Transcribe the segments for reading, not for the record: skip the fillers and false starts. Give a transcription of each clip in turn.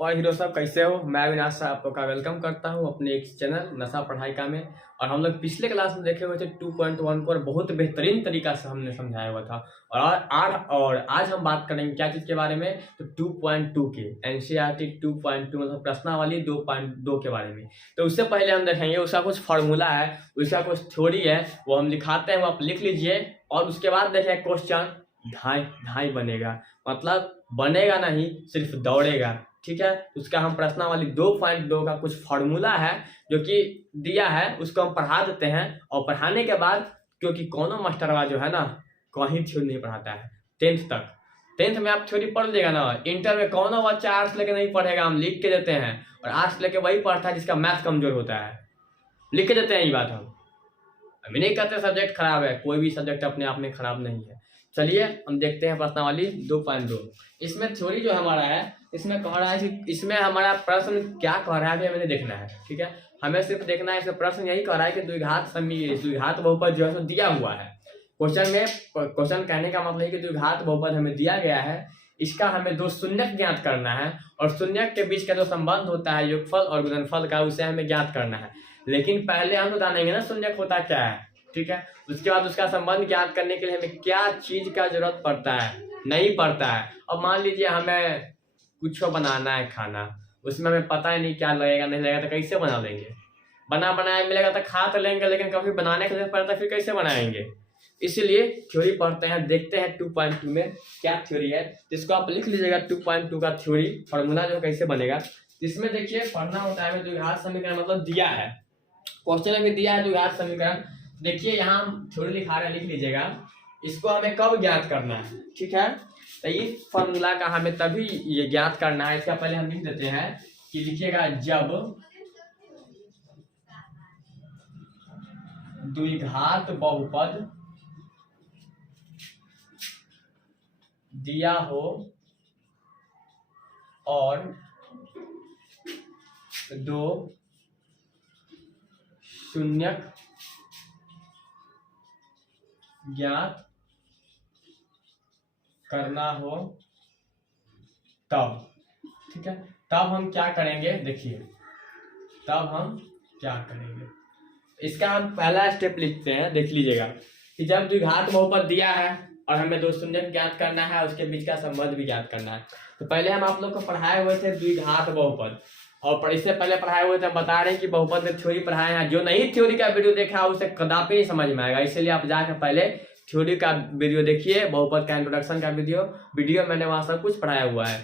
और हीरो साहब कैसे हो। मैं अविनाश साहब आपका वेलकम करता हूं अपने एक चैनल नशा पढ़ाई का में। और हम लोग पिछले क्लास में देखे हुए थे 2.1 को और बहुत बेहतरीन तरीका से हमने समझाया हुआ था। और आज हम बात करेंगे क्या चीज़ के बारे में, तो 2.2 के एनसीईआरटी 2.2 मतलब प्रश्नावली 2.2 के बारे में। तो उससे पहले हम देखेंगे उसका कुछ फॉर्मूला है, उसका कुछ थ्योरी है, वो हम दिखाते हैं, वो आप लिख लीजिए। और उसके बाद देखें क्वेश्चन ढाई ढाई बनेगा, मतलब बनेगा नहीं सिर्फ दौड़ेगा। ठीक है, उसका हम प्रश्नावली 2.2 का कुछ फॉर्मूला है जो कि दिया है, उसको हम पढ़ा देते हैं। और पढ़ाने के बाद, क्योंकि कोनो मास्टरवा जो है ना कहीं थ्योरी नहीं पढ़ाता है 10th तक। 10th में आप थ्योरी पढ़ लेगा ना, इंटर में कोनो बच्चा आर्ट्स लेके नहीं पढ़ेगा, हम लिख के देते हैं। और आर्ट्स लेके वही पढ़ता है जिसका मैथ कमजोर होता है, लिख के देते हैं। ये बात हम अभी नहीं कहते सब्जेक्ट खराब है, कोई भी सब्जेक्ट अपने आप में खराब नहीं है। चलिए हम देखते हैं प्रश्नावली 2.2। इसमें थ्योरी जो हमारा है, इसमें कह रहा है कि इसमें हमारा प्रश्न क्या कह रहा है हमें देखना है। ठीक है, हमें सिर्फ देखना है। इसमें प्रश्न यही कह रहा है कि द्विघात बहुपद जो है तो दिया हुआ है क्वेश्चन में। क्वेश्चन कहने का मतलब है कि द्विघात बहुपद हमें दिया गया है, इसका हमें दो शून्यक ज्ञात करना है। और शून्यक के बीच का जो संबंध होता है योगफल और गुणनफल का, उसे हमें ज्ञात करना है। लेकिन पहले हम जानेंगे ना शून्यक होता क्या है। ठीक है, उसके बाद उसका संबंध ज्ञात करने के लिए हमें क्या चीज का जरूरत पड़ता है, नहीं पड़ता है। अब मान लीजिए हमें कुछ बनाना है खाना, उसमें हमें पता ही नहीं क्या लगेगा नहीं लगेगा, तो कैसे बना लेंगे। बना बनाया मिलेगा तो खा तो लेंगे, लेकिन कभी बनाने के लिए पड़ता है, फिर कैसे बनाएंगे। इसीलिए थ्योरी पढ़ते हैं, देखते हैं 2.2 में क्या थ्योरी है, जिसको आप लिख लीजिएगा। 2.2 का थ्योरी फॉर्मूला जो कैसे बनेगा, इसमें देखिए पढ़ना होता है। द्विघात समीकरण मतलब दिया है, क्वेश्चन में दिया है द्विघात समीकरण। देखिए यहाँ हम थ्योरी लिखा रहे हैं, लिख लीजिएगा। इसको हमें कब ज्ञात करना है, ठीक है, तो इस फॉर्मूला का हमें तभी ये ज्ञात करना है। इसका पहले हम लिख देते हैं कि लिखिएगा जब द्विघात बहुपद दिया हो और दो शून्यक ज्ञात करना हो तब। ठीक है, तब हम क्या करेंगे, देखिए तब हम क्या करेंगे। इसका हम पहला स्टेप लिखते हैं, देख लीजिएगा कि जब द्विघात बहुपद दिया है और हमें दो शून्यक ज्ञात करना है, उसके बीच का संबंध भी ज्ञात करना है। तो पहले हम आप लोग को पढ़ाए हुए थे द्विघात बहुपद, और इससे पहले पढ़ाए हुए थे, बता रहे हैं कि बहुपद में थ्योरी पढ़ाए हैं। जो नहीं थ्योरी का वीडियो देखा उसे कदापि नहीं समझ में आएगा, इसलिए आप जाकर पहले थ्योरी का वीडियो देखिए, बहुपद का इंट्रोडक्शन का वीडियो मैंने वहां सब कुछ पढ़ाया हुआ है।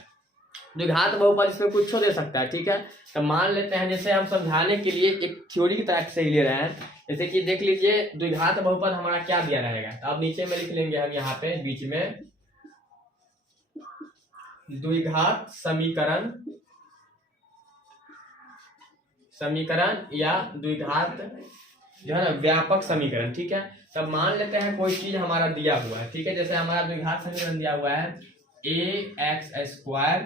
द्विघात बहुपद इसमें कुछ दे सकता है। ठीक है, तो मान लेते हैं जैसे हम समझाने के लिए एक थ्योरी की तरह से ही ले रहे हैं। जैसे कि देख लीजिए द्विघात बहुपद हमारा क्या दिया रहेगा, तो अब नीचे में लिख लेंगे हम यहाँ पे बीच में द्विघात समीकरण या द्विघात जो है ना व्यापक समीकरण। ठीक है, तब मान लेते हैं कोई चीज हमारा दिया हुआ है। ठीक है, जैसे हमारा द्विघात समीकरण दिया हुआ है ax²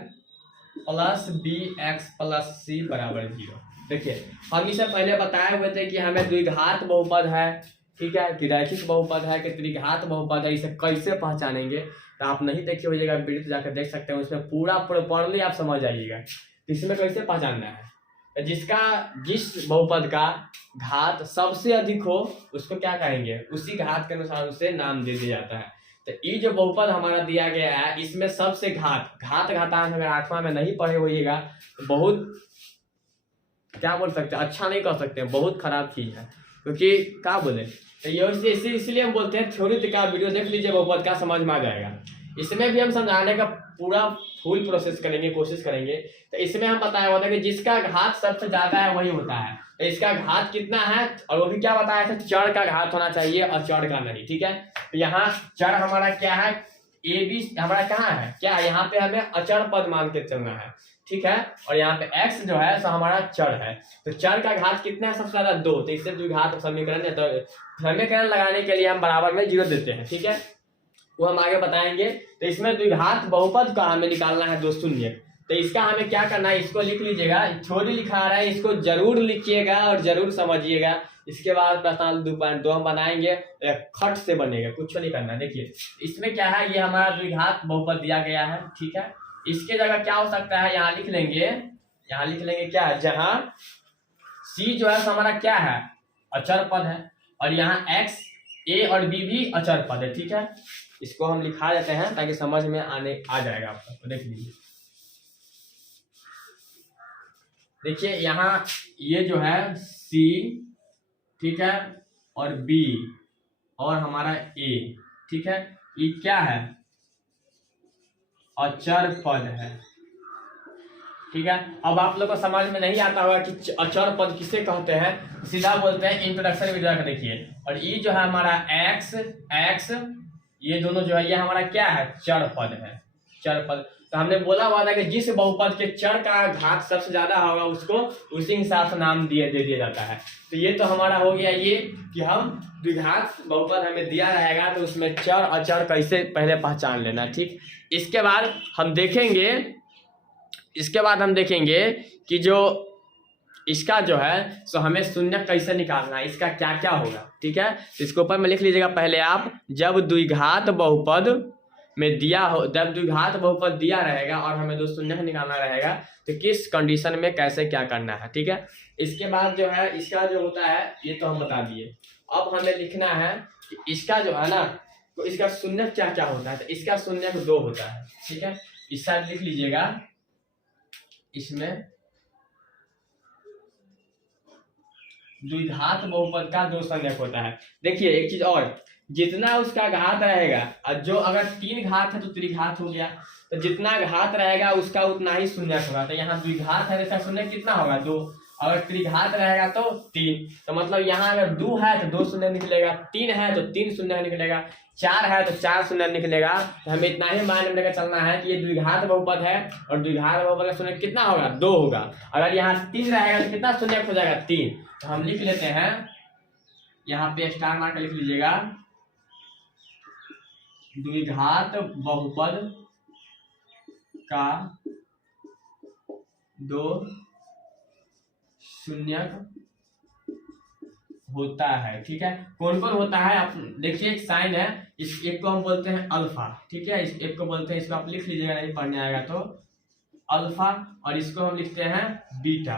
plus bx plus c बराबर 0। देखिए हम इसे पहले बताए हुए थे कि हमें द्विघात बहुपद है, ठीक है, कि रैखिक बहुपद है, कि त्रिघात बहुपद है, इसे कैसे पहचानेंगे। तो आप नहीं देखे होइएगा वीडियो तो जाकर देख सकते हैं, उसमें पूरा प्रॉपर्ली आप समझ जाइएगा इसमें कैसे पहचानना है। जिस बहुपद का घात सबसे अधिक हो उसको क्या कहेंगे, उसी घात के अनुसार उसे नाम दे दिया जाता है। तो ये जो बहुपद हमारा दिया गया है, इसमें सबसे घातांक अगर 8वां में नहीं पढ़े होइएगा तो बहुत क्या बोल सकते हैं, अच्छा नहीं कर सकते हैं, बहुत खराब चीज है। क्योंकि क्या बोले, तो ये इसलिए हम बोलते हैं थ्योरी का वीडियो देख लीजिए, बहुपद का समझ में आ जाएगा। इसमें भी हम समझाने का पूरा फुल प्रोसेस करेंगे, कोशिश करेंगे। तो इसमें हम बताया हुआ था कि जिसका घात सबसे ज्यादा है वही होता है। तो इसका घात कितना है, और वो भी क्या बताया था, चर का घात होना चाहिए और चर का नहीं। ठीक है, तो यहाँ चर हमारा क्या है, ए बी हमारा कहाँ है, क्या यहाँ पे हमें अचर पद मान के चलना है। ठीक है, और यहाँ पे x जो है सो हमारा चर है। तो चर का घात कितना है, सबसे ज्यादा 2। तो इससे द्विघात समीकरण है, तो समीकरण लगाने के लिए हम बराबर में 0 देते हैं। ठीक है, वो हम आगे बताएंगे। तो इसमें द्विघात बहुपद का हमें निकालना है दो शून्यक। तो इसका हमें क्या करना है, इसको लिख लीजिएगा, थ्योरी लिखा रहा है, इसको जरूर लिखिएगा और जरूर समझिएगा। इसके बाद प्रश्नावली 2.2 हम बनाएंगे, खट से बनेगा, कुछ नहीं करना। देखिए इसमें क्या है, ये हमारा द्विघात बहुपद दिया गया है। ठीक है, इसके जगह क्या हो सकता है, यहाँ लिख लेंगे क्या है, जहाँ सी जो है तो हमारा क्या है, अचर पद है, और यहाँ एक्स ए और बी भी अचर पद है। ठीक है, इसको हम लिखा देते हैं ताकि समझ में आ जाएगा आपको। तो देख लीजिए, देखिए यहाँ ये जो है सी, ठीक है, और बी और हमारा ए, ठीक है, ये क्या है, अचर पद है। ठीक है, अब आप लोग को समझ में नहीं आता होगा कि अचर पद किसे कहते हैं, सीधा बोलते हैं इंट्रोडक्शन वीडियो का देखिए। और ये जो है हमारा एक्स ये दोनों जो है ये हमारा क्या है, चर पद है, चर पद। तो हमने बोला हुआ था कि जिस बहुपद के चर का घात सबसे ज्यादा होगा उसको उसी हिसाब से नाम दे दिया जाता है। तो ये तो हमारा हो गया ये कि हम द्विघात बहुपद हमें दिया रहेगा तो उसमें चर अचर कैसे पहले पहचान लेना। ठीक, इसके बाद हम देखेंगे कि जो इसका जो है सो हमें शून्य कैसे निकालना है, इसका क्या क्या होगा। ठीक है, तो इसके ऊपर में लिख लीजिएगा पहले आप, जब द्विघात बहुपद दिया रहेगा और हमें दो शून्य निकालना रहेगा तो किस कंडीशन में कैसे क्या करना है। ठीक है, इसके बाद जो है इसका जो होता है ये तो हम बता दिए। अब हमें लिखना है कि इसका जो है ना तो इसका शून्य क्या क्या होता है। तो इसका शून्य 2 होता है। ठीक है, इस साइड लिख लीजिएगा, इसमें द्विघात बहुपद का 2 शून्य होता है। देखिए एक चीज और, जितना उसका घात रहेगा, और जो अगर 3 घात है तो त्रिघात हो गया, तो जितना घात रहेगा उसका उतना ही शून्य होगा। तो यहाँ द्विघात है, इसका शून्य कितना होगा, 2। अगर त्रिघात रहेगा तो 3। तो मतलब यहाँ अगर 2 है तो 2 शून्य निकलेगा, 3 है तो 3 शून्य निकलेगा, 4 है तो 4 शून्य निकलेगा। तो हमें इतना ही मान लेकर चलना है कि ये द्विघात बहुपद है और द्विघात बहुपद का शून्य कितना होगा, 2 होगा। अगर यहाँ 3 रहेगा तो कितना शून्य हो जाएगा, 3। तो हम लिख लेते हैं, यहाँ पे स्टार मार्क लिख लीजिएगा, द्विघात बहुपद का 2 शून्यक होता है। ठीक है, कौन कौन होता है आप देखिए, एक साइन है, इस एक को हम बोलते हैं अल्फा। ठीक है, इस एक को बोलते हैं, इसको आप लिख लीजिएगा, नहीं पढ़ने आएगा तो, अल्फा। और इसको हम लिखते हैं बीटा।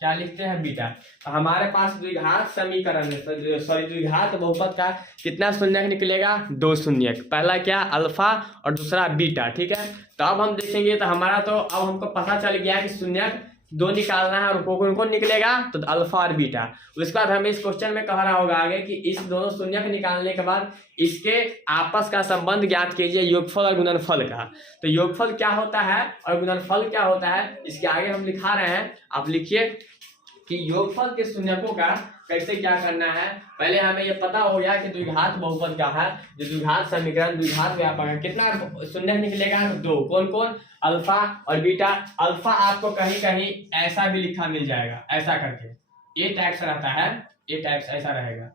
क्या लिखते हैं, बीटा। तो हमारे पास द्विघात समीकरण द्विघात बहुपद का कितना शून्यक निकलेगा, 2 शून्यक। पहला क्या, अल्फा, और दूसरा बीटा। ठीक है, तो अब हम देखेंगे तो हमारा तो अब हमको पता चल गया कि शून्यक 2 निकालना है और कौन कौन निकलेगा, तो अल्फा और बीटा। उसके बाद हमें इस क्वेश्चन में कह रहा होगा आगे कि इस दोनों शून्यक निकालने के बाद इसके आपस का संबंध ज्ञात कीजिए, योगफल और गुणनफल का। तो योगफल क्या होता है और गुणनफल क्या होता है, इसके आगे हम लिखा रहे हैं, आप लिखिए कि योगफल के शून्यकों का कैसे क्या करना है। पहले हमें ये पता हो गया कि द्विघात बहुपद का है, जो द्विघात समीकरण द्विघात व्यापक है, कितना शून्य निकलेगा, 2। कौन कौन, अल्फा और बीटा। अल्फा आपको कहीं कहीं ऐसा भी लिखा मिल जाएगा, ऐसा करके ए टाइप से रहता है, ए टाइप से ऐसा रहेगा,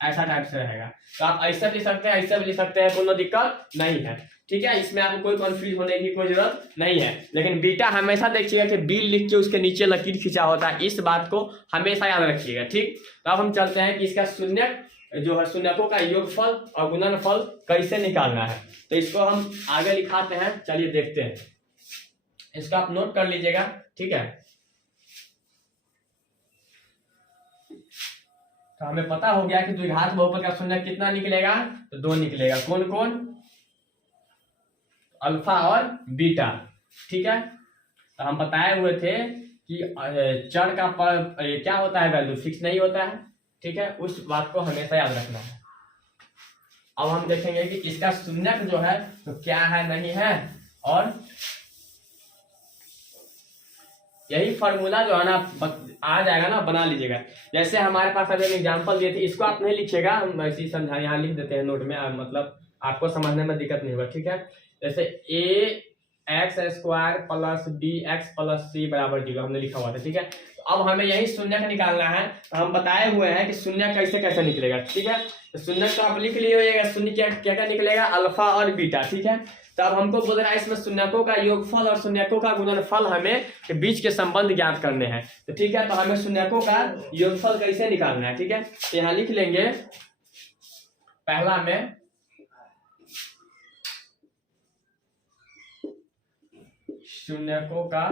ऐसा टाइप से रहेगा। तो आप ऐसा भी सकते हैं, ऐसा भी लिख सकते हैं, कोई दिक्कत नहीं है। ठीक है, इसमें आपको कोई कंफ्यूज होने की कोई जरूरत नहीं है। लेकिन बीटा हमेशा देखिएगा कि बी लिख के उसके नीचे लकीर खींचा होता है, इस बात को हमेशा याद रखिएगा। ठीक, तो अब हम चलते हैं कि इसका शून्यक जो है, शून्यकों का योगफल और गुणनफल कैसे निकालना है। तो इसको हम आगे लिखाते हैं, चलिए देखते हैं। इसको आप नोट कर लीजिएगा। ठीक है, तो हमें पता हो गया कि द्विघात बहुपद का शून्यक कितना निकलेगा, तो 2 निकलेगा। कौन कौन, अल्फा और बीटा। ठीक है, तो हम बताए हुए थे कि चर का क्या होता है, वैल्यू फिक्स नहीं होता है। ठीक है, उस बात को हमेशा याद रखना है। अब हम देखेंगे कि इसका शून्यक जो है तो क्या है, नहीं है, और यही फॉर्मूला जो है ना आ जाएगा ना, बना लीजिएगा। जैसे हमारे पास अगर एग्जांपल दिए थे, इसको आप नहीं लिखिएगा, हम ऐसे ही समझा, यहाँ लिख देते हैं नोट में, मतलब आपको समझने में दिक्कत नहीं होगा। ठीक है, जैसे ax² plus bx plus c बराबर 0 हमने लिखा हुआ था। ठीक है, तो अब हमें यही शून्यक निकालना है। तो हम बताए हुए हैं कि शून्यक कैसे कैसे निकलेगा। ठीक है, तो शून्यक तो आप लिख लिए होइएगा, शून्य क्या क्या निकलेगा, अल्फा और बीटा। ठीक है, तो अब हमको बोल रहा है इसमें शून्यकों का योगफल और शून्यकों का गुणनफल हमें के बीच के संबंध ज्ञात करने हैं। तो ठीक है, तो हमें शून्यकों का योगफल कैसे निकालना है। ठीक है, तो यहाँ लिख लेंगे, पहला में शून्यकों का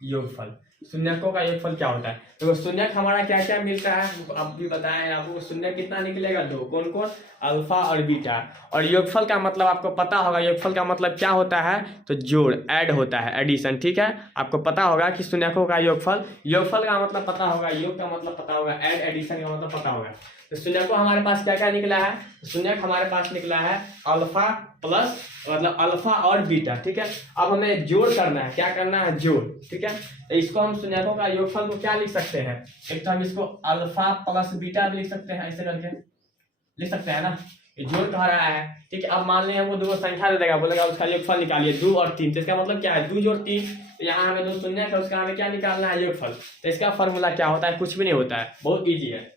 योगफल। शून्यकों का योगफल क्या होता है? तो शून्यक हमारा क्या क्या मिलता है अब भी बताएं आपको। शून्य कितना निकलेगा? 2। कौन कौन? अल्फा और बीटा। और योगफल का मतलब आपको पता होगा, योगफल का मतलब क्या होता है? तो जोड़, ऐड होता है, एडिशन। ठीक है, आपको पता होगा कि शून्यकों का योगफल, योगफल का मतलब पता होगा, योग का मतलब पता होगा, ऐड एडिशन का मतलब पता होगा। तो शून्यकों हमारे पास क्या क्या निकला है? शून्यक हमारे पास निकला है अल्फा प्लस, मतलब अल्फा और बीटा। ठीक है, अब हमें जोड़ करना है। क्या करना है? जोड़। ठीक है, तो इसको हम शून्यकों का योगफल को क्या लिख सकते हैं? एक तो हम इसको अल्फा प्लस बीटा भी लिख सकते हैं, ऐसे करके लिख सकते हैं ना, ये जोड़ कह रहा है। ठीक है, अब मान लें हमको दो संख्या दे देगा, बोलेगा उसका योगफल निकालिए 2 और 3। तो इसका मतलब क्या है? 2 जोड़ 3। तो यहाँ हमें 2 शून्य है, उसका हमें क्या निकालना है? योगफल। तो इसका फॉर्मूला क्या होता है? कुछ भी नहीं होता है, बहुत ईजी है।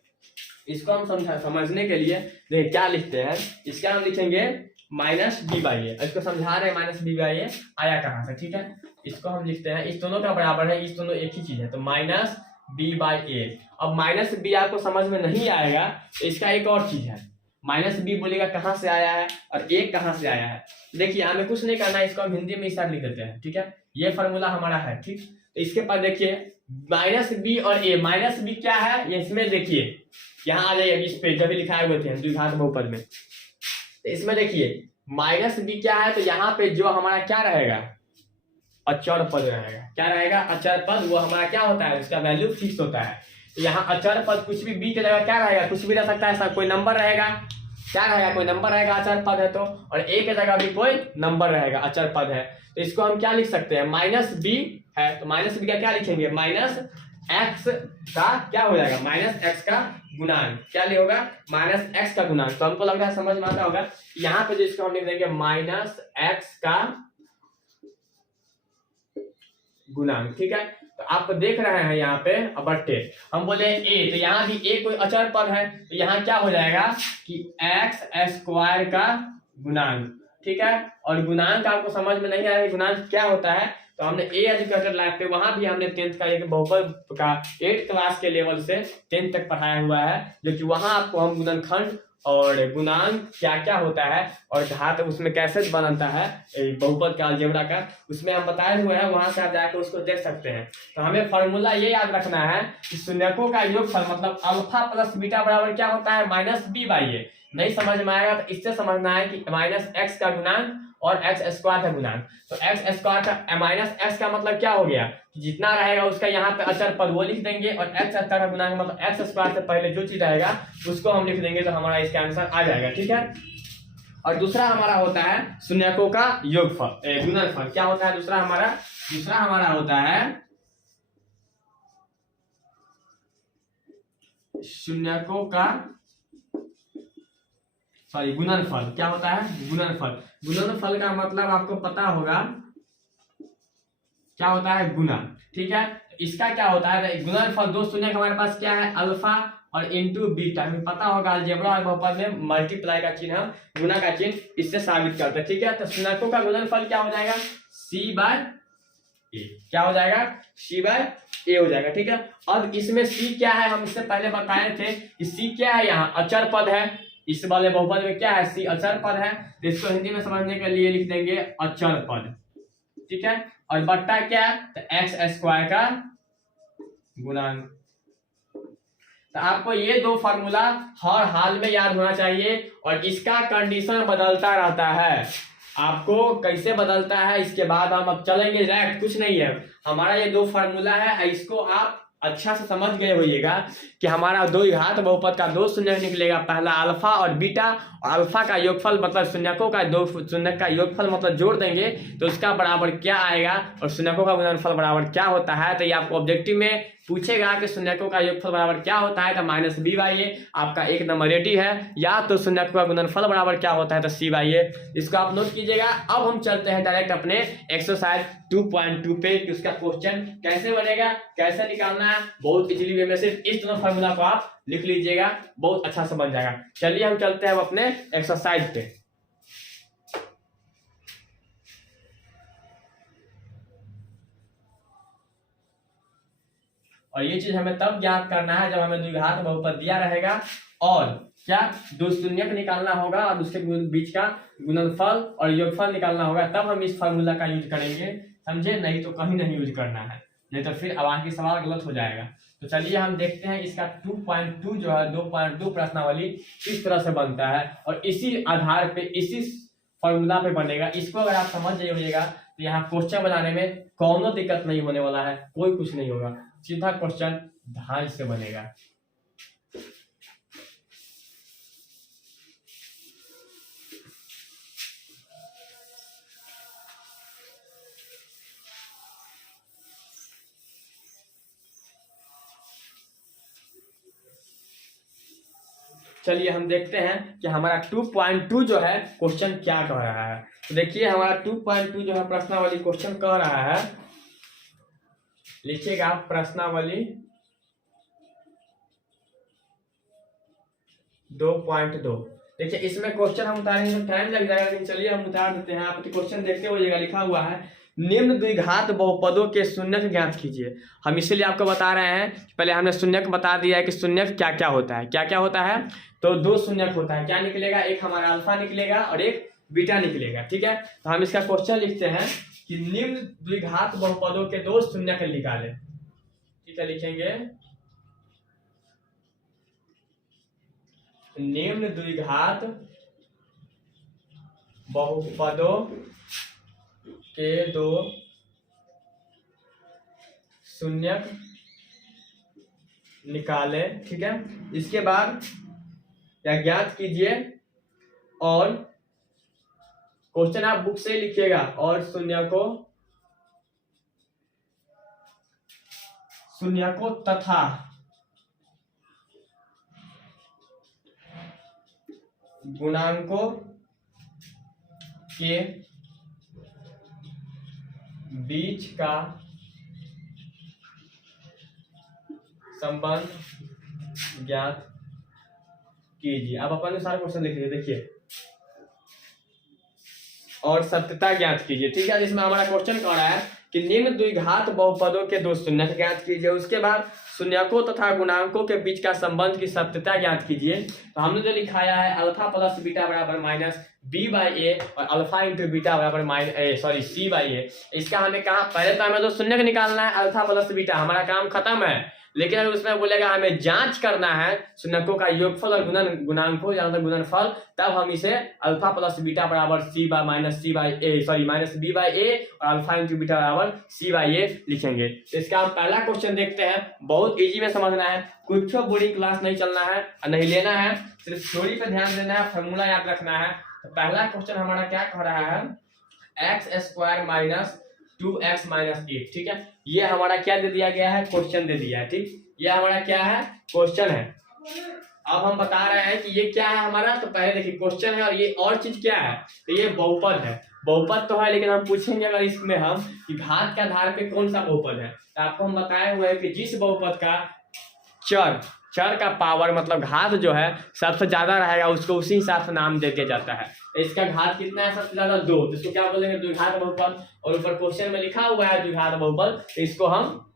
इसको हम समझने के लिए देखिए क्या लिखते हैं। इसका हम लिखेंगे माइनस बी बाई ए। इसको समझा रहे हैं माइनस बी बाई ए आया कहाँ से। ठीक है, इसको हम लिखते हैं, इस दोनों का बराबर है, इस दोनों एक ही चीज है, तो माइनस बी बाई ए। अब माइनस बी आपको समझ में नहीं आएगा तो इसका एक और चीज है, माइनस बी बोलेगा कहाँ से आया है और ए कहाँ से आया है। देखिए हमें कुछ नहीं करना है, इसको हम हिंदी में इस तरह लिख देते हैं। ठीक है, ये फॉर्मूला हमारा है। ठीक, तो इसके पास देखिए माइनस बी और ए। माइनस बी क्या है? ये इसमें देखिए, यहाँ आ जाइए इस पे, जब लिखाए हुए थे द्विघात बहुपद में। तो इसमें देखिए माइनस बी क्या है? तो यहाँ पे जो हमारा क्या रहेगा? अचर पद रहेगा। क्या रहेगा? अचर पद। वो हमारा क्या होता है? उसका वैल्यू फिक्स होता है। तो यहाँ अचर पद कुछ भी बी के जगह क्या रहेगा? कुछ भी रह सकता है, कोई नंबर रहेगा। क्या रहेगा? कोई नंबर रहेगा, अचर पद है तो। और ए के जगह भी कोई नंबर रहेगा, अचर पद है। तो इसको हम क्या लिख सकते हैं? माइनस बी है तो माइनस बी का क्या लिखेंगे? माइनस एक्स का क्या हो जाएगा? माइनस एक्स का गुणांक। क्या होगा? माइनस एक्स का गुणांक। तो हमको लग रहा है समझ में आता होगा। यहाँ पे जो इसको हम लिख देंगे माइनस एक्स का गुणांक। ठीक है, तो आप देख रहे हैं यहाँ पे बट्टे, हम बोले ए, तो यहाँ भी ए कोई अचर पद है, तो यहाँ क्या हो जाएगा कि एक्स स्क्वायर का गुणांक। ठीक है, और गुणांक आपको समझ में नहीं आ रहा है गुणांक क्या होता है, तो हमने ए एजुकेटर लाइफ पे वहां भी हमने 10th का एक बहुपद का 8th क्लास के लेवल से 10th तक पढ़ाया हुआ है, जो कि वहां आपको हम गुणनखंड और गुणांक क्या क्या होता है और घात उसमें कैसे बनता है बहुपद का अलजेब्रा का, उसमें हम बताए हुए हैं, वहां से आप जाकर उसको देख सकते हैं। तो हमें फॉर्मूला ये याद रखना है कि शून्यकों का योगफल मतलब अल्फा प्लस बीटा बराबर क्या होता है? माइनस बी बाई ए। नहीं समझ में आएगा तो इससे समझना है कि माइनस एक्स का गुणांक और एक्स स्क्वायर का गुणांक। तो एक्स स्क्वायर का माइनस एक्स का मतलब क्या हो गया कि जितना रहेगा उसका यहाँ पे अचर पद वो लिख देंगे, और एक्स स्क्वायर का गुणांक मतलब एक्स स्क्वायर से पहले जो चीज रहेगा उसको हम लिख देंगे, तो हमारा इसका आंसर आ जाएगा। ठीक है, और दूसरा हमारा होता है शून्यकों का योगफल गुणनफल। क्या होता है दूसरा हमारा होता है शून्यकों का गुणनफल। क्या होता है? गुणनफल का मतलब आपको पता होगा क्या होता है? गुना। ठीक है, इसका क्या होता है? गुणनफल दो शून्य हमारे पास क्या है? अल्फा और इंटू बीटा। हमें पता होगा अलजेब्रा और बहुपद में मल्टीप्लाई का चिन्ह, गुना का चिन्ह, इससे साबित करते हैं। ठीक है, तो शून्यकों का गुणनफल क्या हो जाएगा? सी बाय ए। क्या हो जाएगा? सी बाय ए हो जाएगा। ठीक है, अब इसमें सी क्या है? हम इससे पहले बताए थे कि सी क्या है? यहाँ अचर पद है। इस वाले बहुपद में क्या है? सी अचर पद है, तो इसको हिंदी में समझने के लिए लिख देंगे अचर पद। ठीक है, और बट्टा क्या? तो एक्स स्क्वायर का गुणांक। तो आपको ये दो फॉर्मूला हर हाल में याद होना चाहिए, और इसका कंडीशन बदलता रहता है। आपको कैसे बदलता है इसके बाद हम अब चलेंगे डायरेक्ट, कुछ नहीं है। हमारा ये दो फॉर्मूला है, इसको आप अच्छा से समझ गए होइएगा कि हमारा दो घात बहुपद का दो शून्य निकलेगा, पहला अल्फा और बीटा, और अल्फा का योगफल मतलब शून्यकों का दो शून्य का योगफल मतलब जोड़ देंगे तो उसका बराबर क्या आएगा, और शून्यकों का गुणनफल बराबर क्या होता है। तो ये आपको ऑब्जेक्टिव में पूछेगा कि शून्यकों का योगफल बराबर क्या होता है, तो माइनस बी बाई ए आपका एक नंबर रेडी है, या तो शून्यकों का गुणनफल बराबर क्या होता है तो सी बाई ए। इसको आप नोट कीजिएगा। अब हम चलते हैं डायरेक्ट अपने एक्सरसाइज 2.2 पे कि उसका क्वेश्चन कैसे बनेगा, कैसे निकालना है। बहुत इजीली वे में सिर्फ इस दोनों फॉर्मूला को आप लिख लीजिएगा, बहुत अच्छा से बन जाएगा। चलिए हम चलते हैं अब अपने एक्सरसाइज पे। और ये चीज हमें तब ज्ञात करना है जब हमें द्विघात बहुपद दिया रहेगा और क्या, दो शून्यक निकालना होगा और उसके बीच का गुणनफल और योगफल निकालना होगा, तब हम इस फार्मूला का यूज करेंगे, समझे, नहीं तो कहीं नहीं यूज करना है, नहीं तो फिर अब आगे सवाल गलत हो जाएगा। तो चलिए हम देखते हैं इसका 2.2 जो है 2.2 प्रश्नावली किस तरह से बनता है और इसी आधार पे इसी फॉर्मूला पे बनेगा। इसको अगर आप समझ जाइएगा तो यहाँ क्वेश्चन बनाने में कोनो दिक्कत नहीं होने वाला है, कोई कुछ नहीं होगा, सीधा क्वेश्चन ढाई से बनेगा। चलिए हम देखते हैं कि हमारा 2.2 जो है क्वेश्चन क्या कह रहा है। तो देखिए हमारा 2.2 जो है प्रश्नावली क्वेश्चन कह रहा है, लिखिएगा प्रश्नावली 2.2। देखिए इसमें क्वेश्चन हम उतारेंगे तो टाइम लग जाएगा, लेकिन चलिए हम उतार देते हैं। आप क्वेश्चन देखते होइएगा, लिखा हुआ है निम्न द्विघात बहुपदों के शून्यक ज्ञात कीजिए। हम इसीलिए आपको बता रहे हैं, पहले हमने शून्यक बता दिया है कि शून्यक क्या क्या होता है, क्या क्या होता है। तो दो शून्यक होता है, क्या निकलेगा, एक हमारा अल्फा निकलेगा और एक बीटा निकलेगा, ठीक है। तो हम इसका क्वेश्चन लिखते हैं कि निम्न द्विघात बहुपदों के दो शून्यक निकाले, ठीक है। लिखेंगे निम्न द्विघात बहुपदों के दो शून्यक निकाले, ठीक है। इसके बाद या ज्ञात कीजिए और क्वेश्चन आप बुक से लिखिएगा, और शून्यकों तथा गुणांकों के बीच का संबंध ज्ञात कीजिए। आप अपने अनुसार क्वेश्चन लिख लीजिए, देखिए, और सत्यता ज्ञात कीजिए, ठीक है। जिसमें हमारा क्वेश्चन कह रहा है कि निम्न द्विघात बहुपदों के दो शून्यक ज्ञात कीजिए, उसके बाद शून्यकों तथा गुणांकों के बीच का संबंध की सत्यता ज्ञात कीजिए। तो हमने जो लिखाया है अल्फा प्लस बीटा बराबर माइनस बी बाई ए और अल्फा इंटू बीटा बराबर सी बाई ए। इसका हमें कहा, पहले तो हमें जो शून्यक निकालना है अल्फा प्लस बीटा, हमारा काम खत्म है। लेकिन अगर उसमें बोलेगा हमें जांच करना है शून्यकों का योगफल और गुणांकों या गुणनफल, तब हम इसे अल्फा प्लस बीटा बराबर माइनस बी बाई ए और अल्फा इंटू बीटा बराबर सी बाई ए लिखेंगे। तो इसका हम पहला क्वेश्चन देखते हैं, बहुत इजी में समझना है, कुछ बोरिंग क्लास नहीं चलना है, नहीं लेना है, सिर्फ थ्योरी पे ध्यान देना है, फॉर्मूला याद रखना है। तो पहला क्वेश्चन हमारा क्या कह रहा है, x square minus 2x minus 8, ठीक है। ये हमारा क्या दे दिया गया है, क्वेश्चन दे दिया है, ठीक। ये हमारा क्या है, क्वेश्चन है। अब हम बता रहे हैं कि ये क्या है हमारा, तो पहले देखिए क्वेश्चन है और ये और चीज क्या है, तो ये बहुपद है। बहुपद तो है, लेकिन हम पूछेंगे अगर इसमें हम कि घात के आधार पे कौन सा बहुपद है, तो आपको हम बताए हुए हैं कि जिस बहुपद का चर का पावर मतलब घात जो है सबसे ज्यादा रहेगा, उसको उसी हिसाब से नाम दे दिया जाता है। इसका घात कितना है, सबसे ज्यादा 2, तो इसको क्या बोलेंगे, द्विघात बहुपद। और ऊपर क्वेश्चन में लिखा हुआ है द्विघात बहुपद, तो इसको हम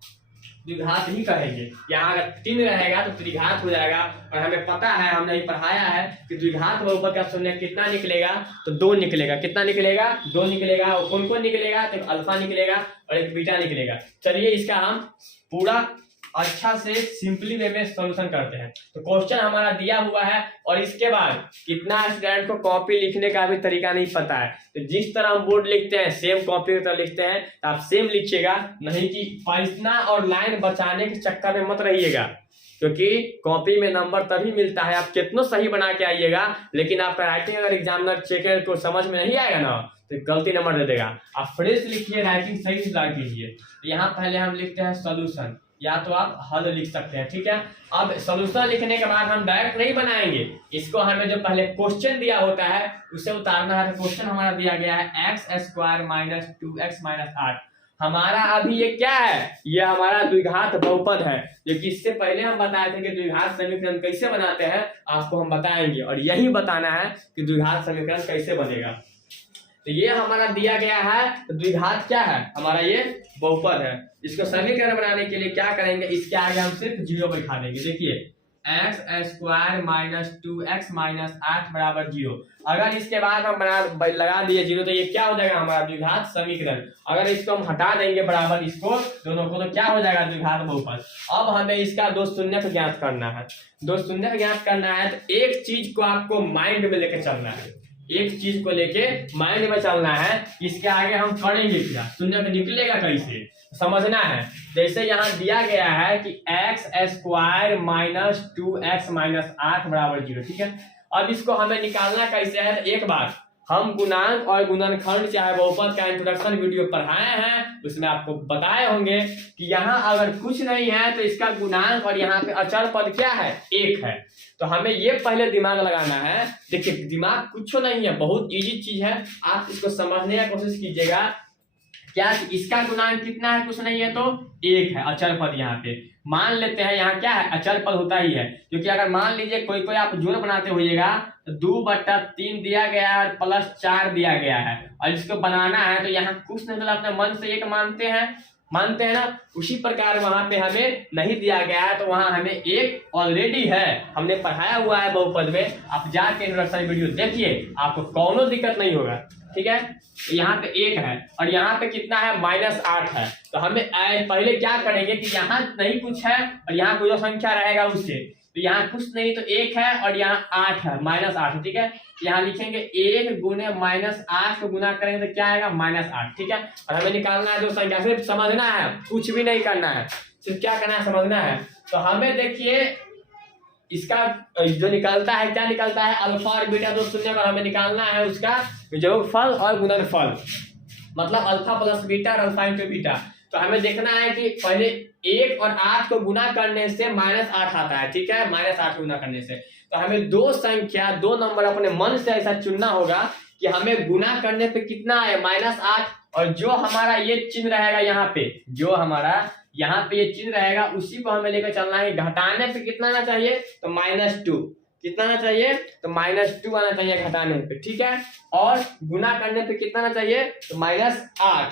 द्विघात ही कहेंगे। यहाँ अगर 3 रहेगा तो त्रिघात हो जाएगा। और हमें पता है, हमने पढ़ाया है कि द्विघात बहुपद का शून्य कितना निकलेगा, तो 2 निकलेगा। कितना निकलेगा, 2 निकलेगा। और कौन कौन निकलेगा, तो अल्फा निकलेगा और एक बीटा निकलेगा। चलिए इसका हम पूरा अच्छा से सिंपली वे में सॉल्यूशन करते हैं। तो क्वेश्चन हमारा दिया हुआ है और इसके बाद कितना स्टूडेंट को कॉपी लिखने का भी तरीका नहीं पता है, तो जिस तरह हम बोर्ड लिखते हैं सेम कॉपी की तरह लिखते हैं, तो आप सेम लिखिएगा, नहीं कि पैसना और लाइन बचाने के चक्कर में मत रहिएगा, क्योंकि कॉपी में नंबर तभी मिलता है आप कितना सही बना के आइएगा, लेकिन आपका राइटिंग अगर एग्जामिनर चेकर को समझ में नहीं आएगा ना, तो गलती नंबर दे देगा। आप फ्रेश लिखिए, राइटिंग सही सुधार कीजिए। यहाँ पहले हम लिखते हैं सोल्यूशन, या तो आप हल लिख सकते हैं, ठीक है। अब सॉल्यूशन लिखने के बाद हम डायरेक्ट नहीं बनाएंगे, इसको हमें जो पहले क्वेश्चन दिया होता है उसे उतारना है। तो क्वेश्चन हमारा दिया गया है x square minus 2x minus 8। हमारा अभी ये क्या है, ये हमारा द्विघात बहुपद है, जो कि इससे पहले हम बताए थे कि द्विघात समीकरण कैसे बनाते हैं, आपको हम बताएंगे। और यही बताना है कि द्विघात समीकरण कैसे बनेगा। तो ये हमारा दिया गया है, तो द्विघात क्या है हमारा, ये बहुपद है। इसको समीकरण बनाने के लिए क्या करेंगे, इसके आगे हम सिर्फ 0 बैठा देंगे। देखिए x square minus 2x minus 8 बराबर 0। अगर इसके बाद हम लगा दिए 0 तो ये क्या हो जाएगा हमारा द्विघात समीकरण। अगर इसको हम हटा देंगे बराबर इसको दोनों को तो क्या हो जाएगा द्विघात बहुपद। अब हमें इसका दो शून्य ज्ञात करना है। दो शून्य ज्ञात करना है तो एक चीज को आपको माइंड में लेके चलना है, एक चीज को लेके माइंड में चलना है। इसके आगे हम करेंगे क्या, शून्य में निकलेगा कैसे समझना है। जैसे यहाँ दिया गया है कि x square minus 2x minus 8 बराबर 0, ठीक है। अब इसको हमें निकालना कैसे है, एक बार हम गुणांक और गुणनखंड चाहे बहुपद का इंट्रोडक्शन वीडियो पढ़ाए हैं, उसमें आपको बताए होंगे कि यहाँ अगर कुछ नहीं है तो इसका गुणांक और यहाँ पे अचर पद क्या है, एक है। तो हमें ये पहले दिमाग लगाना है। देखिए दिमाग कुछ नहीं है, बहुत इजी चीज है, आप इसको समझने की कोशिश कीजिएगा। क्या इसका गुणांक कितना है, कुछ नहीं है तो एक है अचर पद। यहाँ पे मान लेते हैं यहाँ क्या है, अचर पद होता ही है, क्योंकि अगर मान लीजिए कोई आप जोड़ बनाते होइएगा तो 2/3 दिया गया है प्लस 4 दिया गया है और इसको बनाना है तो यहाँ कुछ नहीं मतलब अपने मन से एक मानते हैं ना। उसी प्रकार वहां पे हमें नहीं दिया गया है तो वहां हमें एक ऑलरेडी है, हमने पढ़ाया हुआ है बहुपद में। आप जाके इंट्रोडक्शन वीडियो देखिए, आपको कोनो दिक्कत नहीं होगा, ठीक है। यहाँ पे एक है और यहाँ पे कितना है -8 है। तो हमें पहले क्या करेंगे कि यहाँ नहीं कुछ है और यहाँ कोई जो संख्या रहेगा उससे, तो यहाँ कुछ नहीं तो एक है और यहाँ 8 है -8, ठीक है। यहाँ लिखेंगे 1 गुने -8 को गुना करेंगे तो क्या आएगा -8, ठीक है। और हमें निकालना है जो संख्या, सिर्फ समझना है, कुछ भी नहीं करना है, सिर्फ क्या करना है समझना है। तो हमें देखिए इसका जो निकलता है क्या निकलता है, अल्फा और बीटा दो शून्य पर हमें निकालना है उसका जोगफल और गुणनफल, मतलब अल्फा प्लस बीटा और अल्फा इंटू बीटा। तो हमें देखना है कि पहले 1 और 8 को गुना करने से -8 आता है, ठीक है। -8 गुना करने से तो हमें दो नंबर अपने मन से ऐसा चुनना होगा कि हमें गुना करने पे कितना है -8, और जो हमारा ये चिन्ह रहेगा यहाँ पे, जो हमारा यहाँ पे ये चिन्ह रहेगा उसी को हमें लेकर चलना है। घटाने पे कितना आना चाहिए तो -2, कितना आना चाहिए तो -2 आना चाहिए घटाने पे, ठीक है। और गुना करने पे कितना आना चाहिए तो -8,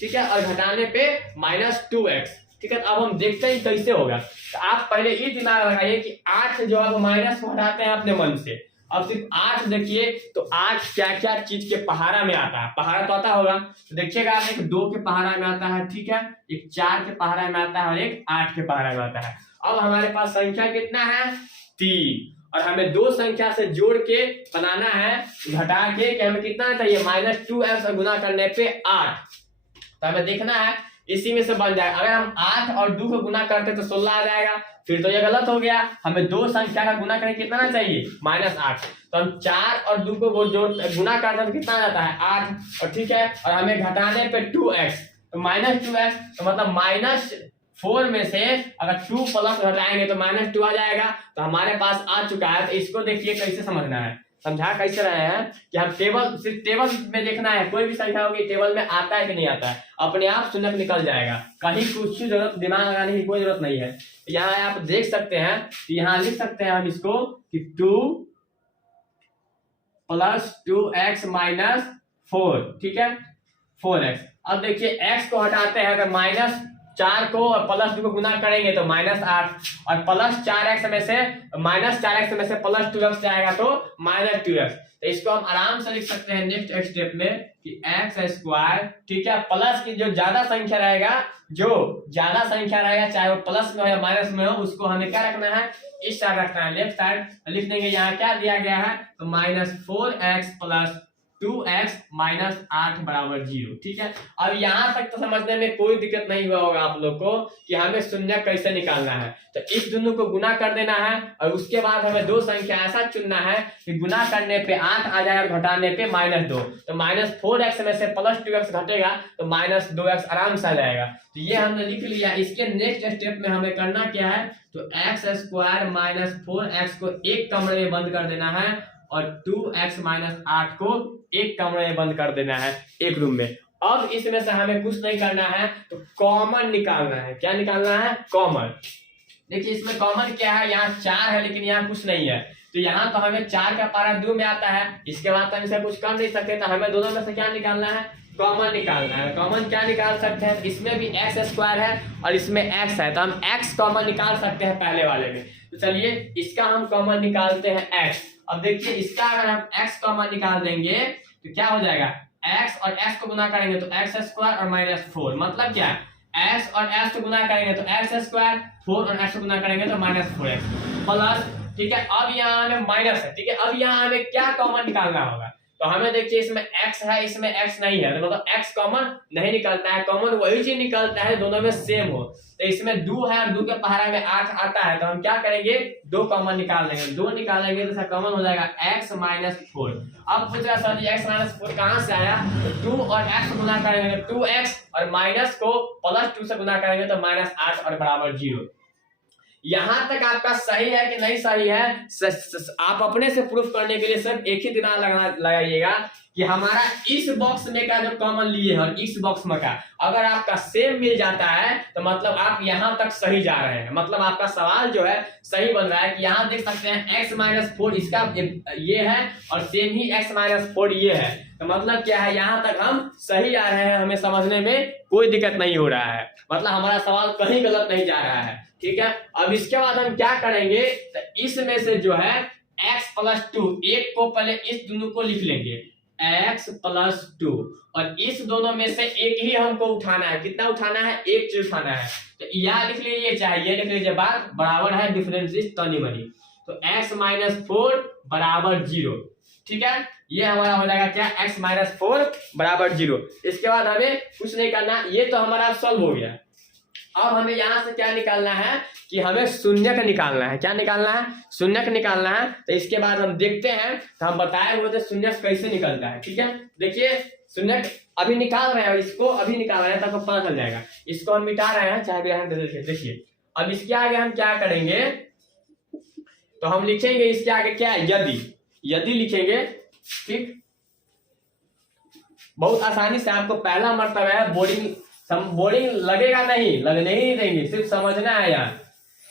ठीक है। और घटाने पे -2x, ठीक है। अब हम देखते हैं कैसे होगा। तो आप पहले ये दिमाग लगाइए कि 8 जो आप माइनस को हटाते हैं अपने मन से। अब सिर्फ 8 देखिए तो 8 क्या क्या चीज के पहाड़ा में आता है, पहाड़ा तो आता होगा। तो देखिएगा आप, एक 2 के पहाड़ा में आता है, ठीक है, एक 4 के पहाड़ा में आता है और एक 8 के पहाड़ा में आता है। अब हमारे पास संख्या कितना है 3, और हमें दो संख्या से जोड़ के बनाना है घटा के कि हमें कितना चाहिए -2x और गुना करने पे 8। तो हमें देखना है इसी में से बन जाएगा। अगर हम 8 और 2 को गुना करते तो 16 आ जाएगा, फिर तो ये गलत हो गया। हमें दो संख्या का गुना करें कितना ना चाहिए -8। तो हम 4 और 2 को जोड़ गुना करते हैं तो कितना आ जाता है 8, और ठीक है। और हमें घटाने पे 2x, तो -2x तो मतलब -4 में से अगर 2 प्लस घटाएंगे तो -2 आ जाएगा। तो हमारे पास आ चुका है। तो इसको देखिए कैसे समझना है, समझा कैसे रहे हैं कि हम सिर्फ टेबल में देखना है, कोई भी संख्या होगी टेबल में आता है कि नहीं आता है, अपने आप शून्य निकल जाएगा, कहीं कुछ जरूरत दिमाग लगाने की कोई जरूरत नहीं है। यहाँ आप देख सकते हैं, यहाँ लिख सकते हैं हम इसको कि 2 + 2x - 4, ठीक है, 4x। अब देखिए x को हटाते हैं तो -4 को और +2 को गुना करेंगे तो -8, और +4x में से -4x में से +2x जाएगा तो -2x। तो इसको हम आराम से लिख सकते हैं नेक्स्ट स्टेप में कि x², ठीक है, प्लस की जो ज्यादा संख्या रहेगा, चाहे वो प्लस में हो या माइनस में हो, उसको हमें क्या रखना है, इस साइड रखना है, लेफ्ट साइड लिख देंगे। यहाँ क्या दिया गया है तो -4x + 2x - 8 बराबर 0, ठीक है। अब यहाँ तक तो समझने में कोई दिक्कत नहीं हुआ होगा आप लोग को कि हमें शून्य कैसे निकालना है। तो इस दोनों को गुना कर देना है और उसके बाद हमें दो संख्या ऐसा चुनना है कि गुना करने पे 8 आ जाए और घटाने पे -2। तो -4x में से +2x घटेगा तो -2x आराम से आ जाएगा। तो ये हमने लिख लिया। इसके नेक्स्ट स्टेप में हमें करना क्या है तो x² - 4x को एक कमरे में बंद कर देना है और 2x - 8 को एक कमरे में बंद कर देना है, एक रूम में। अब इसमें से हमें कुछ नहीं करना है तो कॉमन निकालना है। क्या निकालना है, कॉमन। देखिए इसमें कॉमन क्या है, यहाँ 4 है लेकिन यहाँ कुछ नहीं है, तो यहाँ तो हमें 4 का पारा 2 में आता है, इसके बाद तो हम इसे कुछ कर नहीं सकते। तो हमें दोनों में से क्या निकालना है, कॉमन निकालना है। कॉमन क्या निकाल सकते हैं, इसमें भी x² है और इसमें x है, तो हम x कॉमन निकाल सकते हैं पहले वाले में। तो चलिए इसका हम कॉमन निकालते हैं x। अब देखिए इसका अगर हम x कॉमन निकाल देंगे तो क्या हो जाएगा, x और x को गुना करेंगे तो x स्क्वायर और -4, मतलब क्या x और x को गुना करेंगे तो x स्क्वायर, 4 और x को गुना करेंगे तो -4x प्लस, ठीक है। अब यहाँ हमें माइनस है, ठीक है। अब यहाँ हमें क्या कॉमन निकालना होगा, तो हमें देखिए इसमें x है, इसमें x नहीं है, तो मतलब x कॉमन नहीं निकलता है। कॉमन वही चीज निकलता है दोनों में सेम हो। तो इसमें 2 है और 2 के पहाड़ा में 8 आता है, तो हम क्या करेंगे 2 कॉमन निकाल लेंगे। 2 निकालेंगे तो इसका कॉमन हो जाएगा x -4। अब पूछ रहा सर जी x -4 कहाँ से आया, तो 2 और x गुना करेंगे तो 2x और माइनस को +2 से गुना करेंगे तो -8 और बराबर 0। यहां तक आपका सही है कि नहीं सही है, आप अपने से प्रूफ करने के लिए सिर्फ एक ही दिमाग लगाइएगा कि हमारा इस बॉक्स में का जो कॉमन लिए है और इस बॉक्स में का अगर आपका सेम मिल जाता है तो मतलब आप यहां तक सही जा रहे हैं, मतलब आपका सवाल जो है सही बन रहा है। कि यहां देख सकते हैं x -4 इसका ये है और सेम ही x -4 ये है, तो मतलब क्या है यहां तक हम सही आ रहे हैं, हमें समझने में कोई दिक्कत नहीं हो रहा है, मतलब हमारा सवाल कहीं गलत नहीं जा रहा है, ठीक है। अब इसके बाद हम क्या करेंगे, तो इसमें से जो है x +2, एक को पहले इस दोनों को लिख लेंगे x +2 और इस दोनों में से एक ही हमको उठाना है। कितना उठाना है, एक चीज उठाना है, तो यह लिख लीजिए चाहे ये लिख लीजिए, बात बराबर है डिफरेंस इज तनी मनी, तो x -4 बराबर 0, ठीक है। ये हमारा हो जाएगा क्या, x -4 बराबर 0। इसके बाद हमें कुछ नहीं करना, ये तो हमारा सॉल्व हो गया। अब हमें यहां से क्या निकालना है कि हमें शून्यक निकालना है। क्या निकालना है, शून्यक निकालना है। तो इसके बाद हम देखते हैं, तो हम बताए हुए थे शून्यक कैसे निकलता है, ठीक है। देखिए शून्यक अभी निकाल रहे हैं, इसको अभी निकाल रहे हैं तब पता चल जाएगा। इसको हम मिटा रहे हैं, चाहे ग्रहण दे देखिए। देखिए अब इसके आगे हम क्या करेंगे, तो हम लिखेंगे इसके आगे क्या है, यदि लिखेंगे, ठीक। बहुत आसानी से आपको पहला मर्तबा है, बोर्डिंग लगेगा नहीं, लगने ही नहीं देंगे, सिर्फ समझना है यार।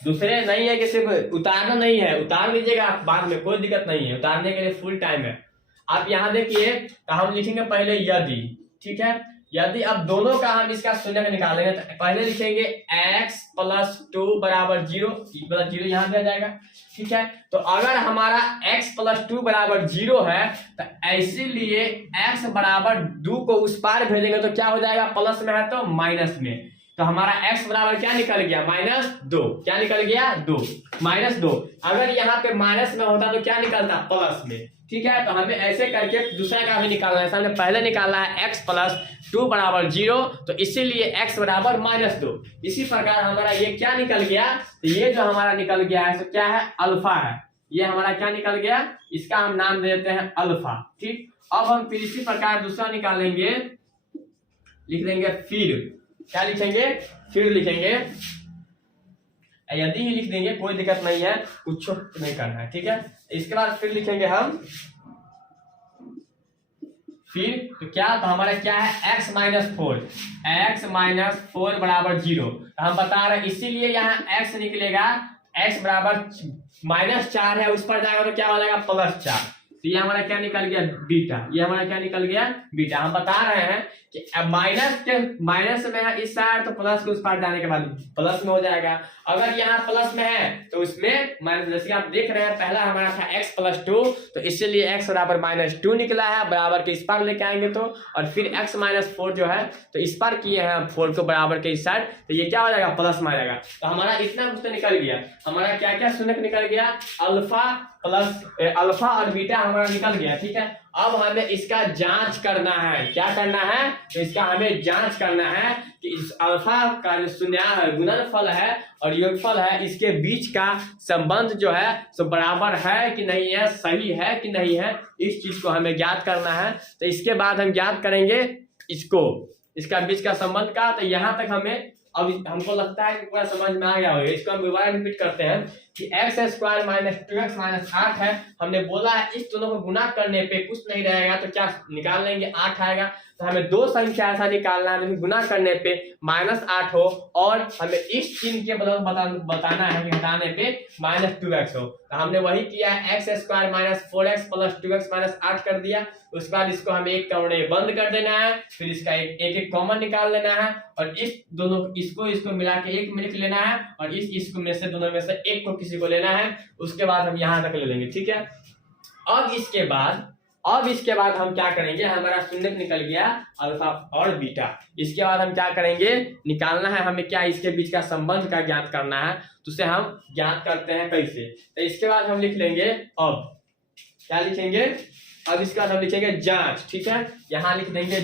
दूसरे नहीं है कि सिर्फ उतारना नहीं है, उतार लीजिएगा बाद में, कोई दिक्कत नहीं है, उतारने के लिए फुल टाइम है। आप यहाँ देखिए, तो हम लिखेंगे पहले यदि, ठीक है। यदि अब दोनों का हम इसका शून्यक निकालेंगे तो पहले लिखेंगे x +2 बराबर 0, यहाँ पे आ जाएगा, ठीक है। तो अगर हमारा x +2 बराबर 0 है तो इसीलिए x बराबर 2 को उस पार भेजेंगे तो क्या हो जाएगा, प्लस में है तो माइनस में, तो हमारा x बराबर क्या निकल गया, -2। क्या निकल गया, 2 -2। अगर यहाँ पे माइनस में होता तो क्या निकलता, प्लस में, ठीक है। तो हमें ऐसे करके दूसरा का भी निकालना है। हमने पहले निकाला है x +2 बराबर 0, तो इसीलिए x बराबर -2। इसी प्रकार हमारा ये क्या निकल गया, तो ये जो हमारा निकल गया है तो क्या है, अल्फा है। ये हमारा क्या निकल गया, इसका हम नाम दे देते हैं अल्फा, ठीक। अब हम फिर इसी प्रकार दूसरा निकालेंगे, लिख देंगे फिर, क्या लिखेंगे, फिर लिखेंगे, यदि ही लिख देंगे, कोई दिक्कत नहीं है, कुछ नहीं करना है, ठीक है। इसके बाद फिर लिखेंगे हम फिर, तो क्या, तो हमारा क्या है x -4 बराबर 0। तो हम बता रहे हैं इसीलिए यहाँ x निकलेगा, x बराबर -4 है, उस पर जाएगा तो क्या हो जाएगा, +4। तो ये हमारा क्या निकल गया, बीटा। ये हमारा क्या निकल गया, बीटा। हम बता रहे हैं कि माइनस में है इस साइड, तो प्लस के उस पार जाने के बाद प्लस में हो जाएगा। अगर यहाँ प्लस में है तो उसमें माइनस, जैसे आप देख रहे हैं पहला हमारा था x +2, तो इसीलिए x बराबर -2 निकला है, बराबर के इस पार लेके आएंगे तो, और फिर x -4 जो है तो इस पार किए हैं 4 को बराबर के इस साइड, तो ये क्या हो जाएगा, प्लस में आ जाएगा। तो हमारा इतना कुछ तो निकल गया, हमारा क्या क्या शून्यक निकल गया, अल्फा और बीटा हमारा निकल गया, ठीक है। अब हमें इसका जांच करना है, क्या करना है, तो इसका हमें जांच करना है कि इस अल्फा का जो शून्यांक है, गुणनफल है और योगफल है, इसके बीच का संबंध जो है सो बराबर है कि नहीं है, सही है कि नहीं है, इस चीज को हमें ज्ञात करना है। तो इसके बाद हम ज्ञात करेंगे इसका बीच का संबंध का। तो यहाँ तक हमें अब हमको लगता है कि पूरा समझ में आ गया होगा। इसको हम दोबारा रिपीट करते हैं कि x² - 2x - 8 है। हमने बोला है इस दोनों को गुना करने पे कुछ नहीं रहेगा तो क्या निकाल लेंगे, 8 आएगा। तो हमें दो संख्या ऐसा निकालना है जो गुना करने पे -8 हो और हमें इस चिन्ह के बदल बताना है कि हटाने पे -2x हो। तो हमने वही किया है, x² - 4x + 2x - 8 कर दिया। उसके बाद इसको हमें एक कमरे बंद कर देना है, फिर इसका एक कॉमन निकाल लेना है और इस दोनों इसको मिला के एक में लिख लेना है और इसको में से दोनों में से एक को किसी को लेना है, उसके बाद हम यहाँ तक ले लेंगे, ठीक है। अब इसके बाद हम क्या करेंगे, हमारा शून्य निकल गया अल्फा और बीटा। इसके बाद हम क्या करेंगे, निकालना है हमें क्या, इसके बीच का संबंध का ज्ञात करना है, तो उसे हम ज्ञात करते हैं कैसे। तो इसके बाद हम लिख लेंगे, अब क्या लिखेंगे, अब इसके बाद हम लिखेंगे जांच, ठीक है। यहाँ लिख देंगे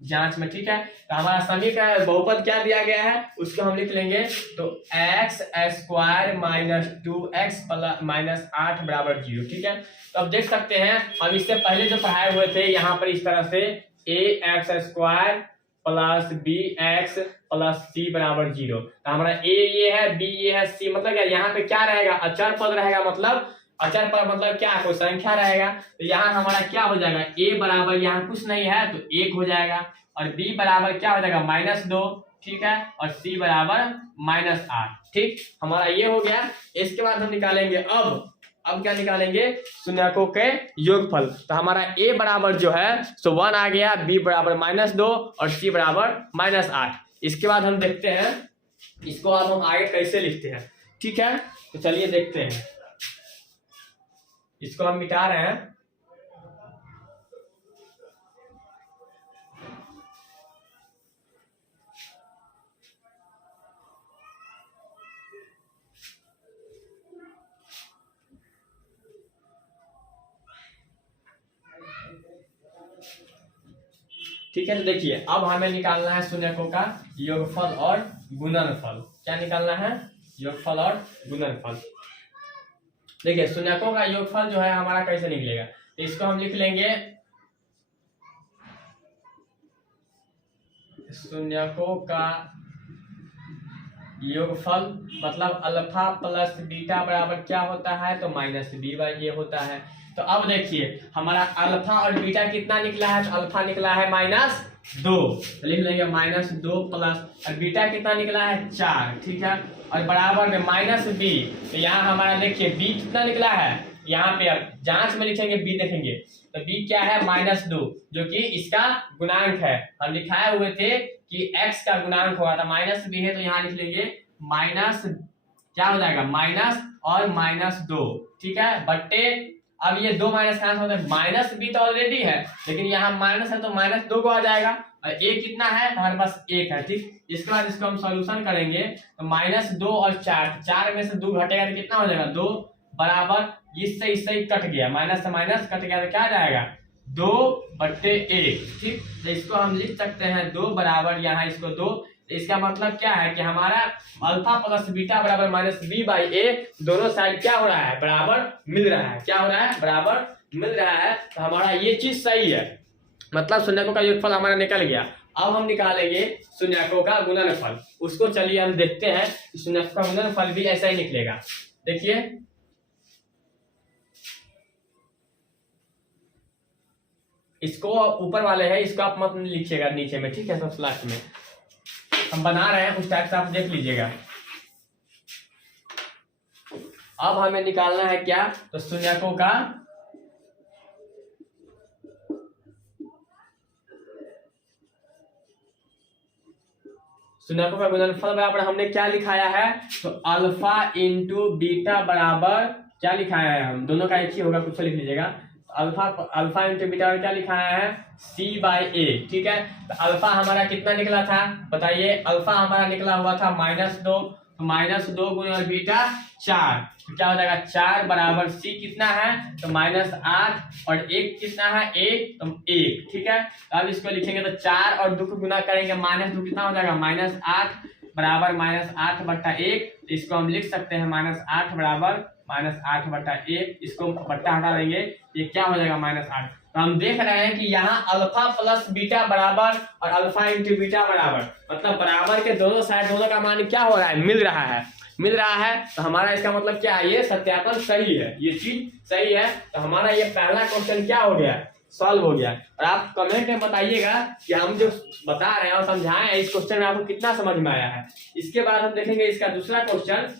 जांच में, ठीक है। तो हमारा समीकरण बहुपद क्या दिया गया है, उसको हम लिख लेंगे, तो x² - 2x - 8 = 0, ठीक है। तो अब देख सकते हैं हम इससे पहले जो पढ़ाए हुए थे यहाँ पर इस तरह से ax² + bx + c = 0। तो हमारा a ये है, b ये है, c मतलब क्या, यहाँ पे क्या रहेगा, अचर पद रहेगा, मतलब अचर पद मतलब क्या, कोई संख्या रहेगा। तो यहाँ हमारा क्या हो जाएगा, a बराबर यहाँ कुछ नहीं है तो 1 हो जाएगा, और b बराबर क्या हो जाएगा -2, ठीक है, और c बराबर -8, ठीक। हमारा ये हो गया। इसके बाद हम निकालेंगे अब क्या निकालेंगे, शून्यकों के योगफल। तो हमारा a बराबर जो है सो 1 आ गया, b बराबर -2 और c बराबर -8। इसके बाद हम देखते हैं इसको अब हम आगे कैसे लिखते हैं, ठीक है। तो चलिए देखते हैं, इसको हम मिटा रहे हैं। ठीक है, तो देखिए अब हमें निकालना है शून्यकों का योगफल और गुणनफल। क्या निकालना है, योगफल और गुणनफल। देखिए शून्यकों का योगफल जो है हमारा कैसे निकलेगा, तो इसको हम लिख लेंगे, शून्यकों का योगफल मतलब अल्फा प्लस बीटा बराबर क्या होता है, तो -b/a होता है। तो अब देखिए हमारा अल्फा और बीटा कितना निकला है, तो अल्फा निकला है -2, लिख लेंगे -2 प्लस, और बीटा कितना निकला है 4, ठीक है, और बराबर में -b। तो यहाँ हमारा देखिए b कितना निकला है, यहाँ पे अब जांच में लिखेंगे b देखेंगे, तो b क्या है -2, जो कि इसका गुणांक है। हम लिखाए हुए थे कि x का गुणांक हुआ था, -b है तो यहाँ लिख लेंगे माइनस, क्या हो जाएगा माइनस और -2, ठीक है, बट्टे। अब ये 2 माइनस का होता है, -b तो ऑलरेडी है, लेकिन यहाँ माइनस है तो -2 को आ जाएगा, और a कितना है, हमारे पास 1 है, ठीक। इसके बाद इसको हम सॉल्यूशन करेंगे, तो -2 और 4 में से 2 घटेगा तो कितना हो जाएगा 2 बराबर, इससे कट गया, माइनस से माइनस कट गया तो क्या आ जाएगा 2/1, ठीक। तो इसको हम लिख सकते हैं 2 बराबर, यहाँ इसको 2, तो इसका मतलब क्या है कि हमारा अल्फा प्लस बीटा बराबर -b/a, दोनों साइड क्या हो रहा है, बराबर मिल रहा है, क्या हो रहा है, बराबर मिल रहा है। तो हमारा ये चीज सही है, मतलब शून्यकों का योगफल हमारा निकल गया। अब हम निकालेंगे शून्यकों का गुणनफल, उसको चलिए हम देखते हैं कि शून्यकों का गुणनफल भी ऐसा ही निकलेगा। देखिए इसको ऊपर वाले है, इसको आप मत लिखिएगा नीचे में, ठीक है, सबसे लास्ट में हम बना रहे हैं, उस टाइप से आप देख लीजिएगा। अब हमें निकालना है क्या, तो शून्यकों का गुणनफल बराबर हमने क्या लिखाया है, तो अल्फा इंटू बीटा बराबर क्या लिखाया है, हम दोनों का एक ही होगा, कुछ लिख लीजिएगा। अल्फा इंटू बीटा क्या लिखाया है, c/a, ठीक है। तो अल्फा हमारा कितना निकला था बताइए, अल्फा हमारा निकला हुआ था -2, तो -2 गुना बीटा 4, तो क्या हो जाएगा 4 बराबर c कितना है, तो -8 और 1 कितना है 1, तो 1, ठीक है। तो अब इसको लिखेंगे तो 4 और 2 को गुना करेंगे, -2 कितना हो जाएगा -8 बराबर -8/1, तो इसको हम लिख सकते हैं -8 बराबर -8/1, इसको बट्टा हटा देंगे, ये क्या हो जाएगा -8। तो हम देख रहे हैं कि यहाँ अल्फा प्लस बीटा बराबर और अल्फा इंटू बीटा बराबर, मतलब बराबर के दोनों साइड, दोनों का मान क्या हो रहा है, मिल रहा है। तो हमारा इसका मतलब क्या है, ये सत्यापन सही है, ये चीज सही है। तो हमारा ये पहला क्वेश्चन क्या हो गया, सॉल्व हो गया। और आप कमेंट में बताइएगा कि हम जो बता रहे हैं और समझाए हैं इस क्वेश्चन में आपको कितना समझ में आया है। इसके बाद हम देखेंगे इसका दूसरा क्वेश्चन,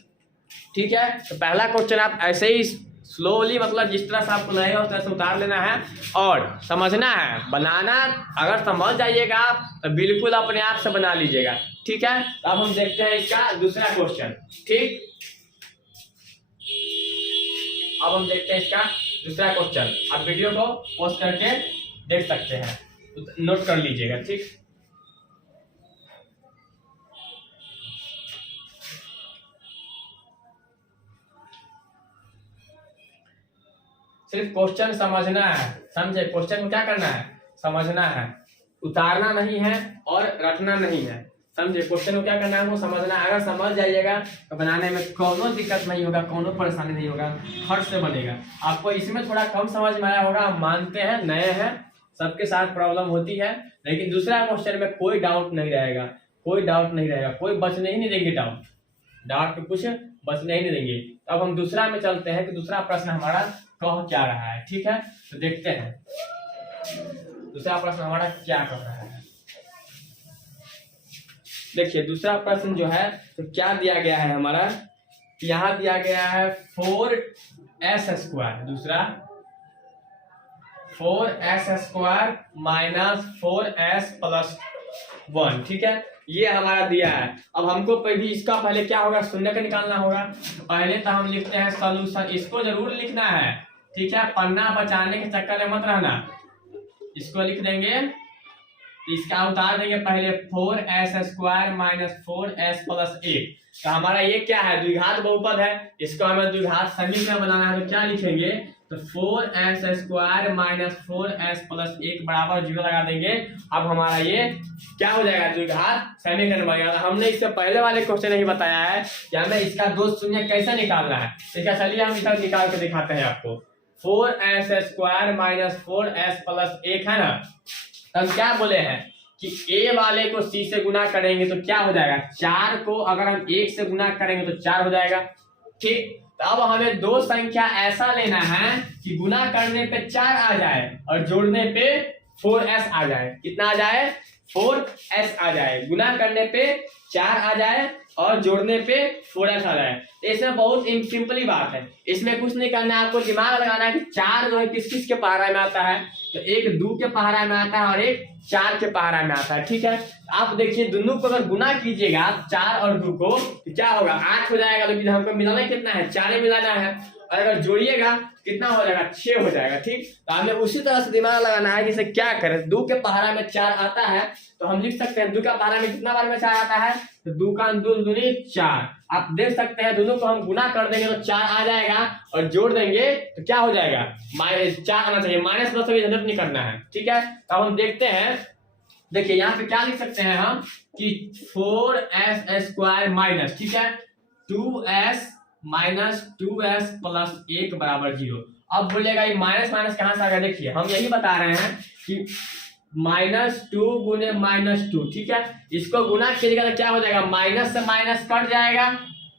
ठीक है। तो पहला क्वेश्चन आप ऐसे ही स्लोली मतलब जिस तरह से आपको लगेगा उस तरह से उतार लेना है और समझना है। बनाना अगर समझ जाइएगा तो बिल्कुल अपने आप से बना लीजिएगा, ठीक है। तो अब हम देखते हैं इसका दूसरा क्वेश्चन, ठीक। अब हम देखते हैं इसका दूसरा क्वेश्चन। आप वीडियो को पॉज करके देख सकते हैं, नोट कर लीजिएगा, ठीक। सिर्फ क्वेश्चन समझना है, समझे। क्वेश्चन को क्या करना है, समझना है, उतारना नहीं है और रटना नहीं है, समझे। क्वेश्चन को क्या करना है, वो समझना है। अगर समझ जाइएगा तो बनाने में कोनो दिक्कत नहीं होगा, कोनो परेशानी नहीं होगा, फट से बनेगा। आपको इसमें थोड़ा कम समझ में आया होगा, हम मानते हैं, नए हैं, सबके साथ प्रॉब्लम होती है, लेकिन दूसरा क्वेश्चन में कोई डाउट नहीं रहेगा, कोई डाउट नहीं रहेगा, कोई बचने ही नहीं देंगे, डाउट पे कुछ बचने ही नहीं देंगे। तो अब हम दूसरा में चलते हैं कि दूसरा प्रश्न हमारा कह क्या रहा है, ठीक है। तो देखते हैं दूसरा प्रश्न हमारा क्या कह रहा है। देखिए दूसरा प्रश्न जो है तो क्या दिया गया है हमारा, यहाँ दिया गया है 4s², दूसरा 4s² माइनस 4s+1, ठीक है। ये हमारा दिया है। अब हमको भी इसका पहले क्या होगा, शून्य का निकालना होगा। पहले तो हम लिखते हैं सॉल्यूशन, इसको जरूर लिखना है, ठीक है। पन्ना बचाने के चक्कर में मत रहना, इसको लिख देंगे, इसका उतार देंगे पहले 4s² माइनस 4s+1। तो हमारा ये क्या है, द्विघात बहुपद है, इसको हमें द्विघात समीकरण बनाना है। तो क्या लिखेंगे, तो 4s² माइनस 4s+1 बराबर 0 लगा देंगे। अब हमारा ये क्या हो जाएगा, द्विघात समीकरण बन गया। हमने इससे पहले वाले क्वेश्चन नहीं बताया है कि हमें इसका दो शून्य कैसे निकालना है। इसका चलिए हम इधर निकाल के दिखाते हैं आपको। 4s² माइनस 4s+1 है ना, हम क्या बोले हैं कि a वाले को c से गुना करेंगे तो क्या हो जाएगा, 4 को अगर हम 1 से गुना करेंगे तो 4 हो जाएगा, ठीक। तो अब हमें दो संख्या ऐसा लेना है कि गुना करने पे 4 आ जाए और जोड़ने पे 4s आ जाए। कितना आ जाए, 4s आ जाए। गुना करने पे 4 आ जाए और जोड़ने पे 4s आ जाए। इसमें बहुत सिंपली बात है, इसमें कुछ नहीं करना है, आपको दिमाग लगाना है कि 4 जो है किस किस के पहाड़ा में आता है, तो एक 2 के पहाड़ा में आता है और एक 4 के पहाड़ा में आता है, ठीक है। आप देखिए दोनों को अगर गुना कीजिएगा 4 और 2 को तो क्या होगा, 8 हो जाएगा, लेकिन हमको मिलाना कितना है, 4 ही मिलाना है। और अगर जोड़िएगा कितना हो जाएगा, 6 हो जाएगा, ठीक। तो हमें उसी तरह से दिमाग लगाना है कि इसे क्या करें। 2 के पहाड़ा में 4 आता है तो हम लिख सकते हैं 2 का पहाड़ा में कितना बार में 4 आता है, तो 2 का 2 दूनी 4। आप देख सकते हैं दोनों को हम गुना कर देंगे तो 4 आ जाएगा और जोड़ देंगे तो क्या हो जाएगा, -4 आना चाहिए, -+ की झंझट नहीं करना है, ठीक है। अब हम देखते हैं, देखिए यहाँ पे क्या लिख सकते हैं हम कि 4s² माइनस, ठीक है, 2s माइनस 2s+1 बराबर 0। अब बोलेगा ये माइनस माइनस कहां से आ गया, देखिए हम यही बता रहे हैं कि -2 गुने -2, ठीक है। इसको गुना कीजिएगा तो क्या हो जाएगा, माइनस से माइनस कट जाएगा,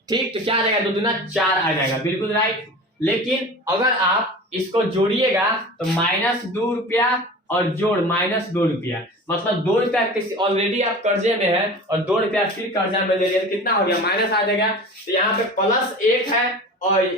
ठीक। तो क्या आ जाएगा, 2 दूना 4 आ जाएगा, बिल्कुल राइट। लेकिन अगर आप इसको जोड़िएगा तो -2 रुपया और जोड़ -2 रुपया, मतलब 2 रुपया किसी ऑलरेडी आप कर्जे में है और 2 रुपया फिर कर्जा में ले लिया तो कितना हो गया, माइनस आ जाएगा। तो यहाँ पे +1 है और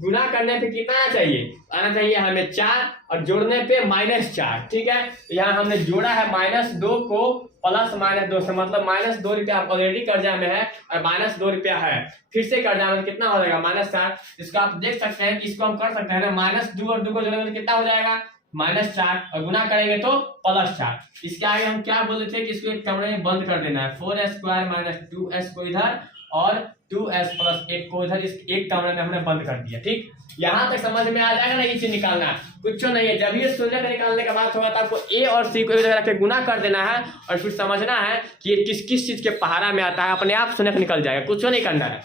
गुना करने पे कितना आना चाहिए, आना चाहिए हमें 4 और जोड़ने पे -4, ठीक है। तो यहाँ हमने जोड़ा है -2 को +-2 से, मतलब -2 रुपया ऑलरेडी कर्जा में है और -2 रुपया है फिर से कर्जा में, कितना हो जाएगा, -4। इसको आप देख सकते हैं कि इसको हम कर सकते हैं ना, -2 और 2 को जोड़ेंगे तो कितना हो जाएगा, -4 और गुना करेंगे तो +4। इसके आगे हम क्या बोले थे कि इसको एक कमरे में बंद कर देना है, 4s² माइनस 2s को इधर और 2s+1 को इधर, इस एक कमरे में हमने बंद कर दिया, ठीक। यहाँ तक समझ में आ जाएगा ना, ये चीज निकालना कुछ नहीं है। जब ये शून्य का निकालने का बात होगा तो आपको a और c को एक जगह रख के गुना कर देना है और फिर समझना है कि ये किस किस चीज के पहाड़ा में आता है, अपने आप शून्य निकल जाएगा, कुछ नहीं करना है।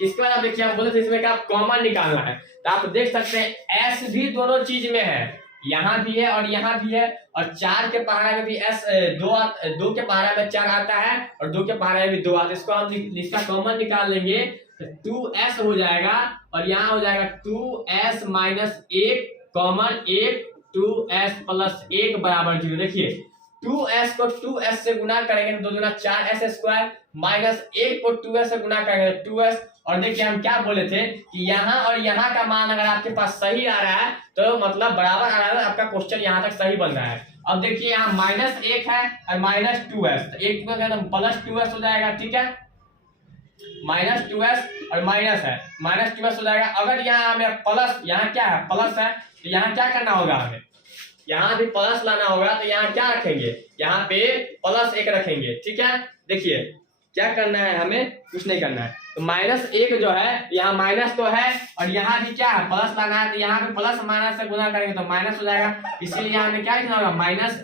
इसके बाद आप देखिए, आप बोले थे इसमें क्या कॉमन निकालना है, तो आप देख सकते हैं s भी दोनों चीज में है, यहाँ भी है और यहाँ भी है, और 4 के पहाड़ा में भी s 2 के पहाड़ा में 4 आता है और 2 के पहाड़ा में भी 2 आता है। इसको हम इसका कॉमन निकाल लेंगे तो 2s हो जाएगा और यहाँ हो जाएगा 2s माइनस 1 कॉमन 1 2s+1 बराबर 0। देखिए 2s को 2s से गुना करेंगे तो 2 दूना 4s² माइनस 1 को 2s से गुना करेंगे तो 2s और देखिए हम क्या बोले थे कि यहाँ और यहाँ का मान अगर आपके पास सही आ रहा है तो मतलब बराबर आ रहा है, आपका क्वेश्चन यहाँ तक सही बन रहा है। अब देखिए यहाँ -1 है और -2s, तो एक +2s हो जाएगा, ठीक है, -2s और माइनस है, -2s हो जाएगा। अगर यहाँ हमें प्लस, यहाँ क्या है प्लस है, तो यहाँ क्या करना होगा, हमें यहाँ भी प्लस लाना होगा, तो यहाँ क्या रखेंगे, यहाँ पे +1 रखेंगे, ठीक है। देखिए क्या करना है, हमें कुछ नहीं करना है, तो -1 जो है यहाँ माइनस तो है और यहाँ भी क्या है प्लस लाना है, तो यहाँ पे प्लस माइनस से गुना करेंगे तो माइनस हो जाएगा, इसीलिए यहाँ हमें क्या लिखना होगा -1।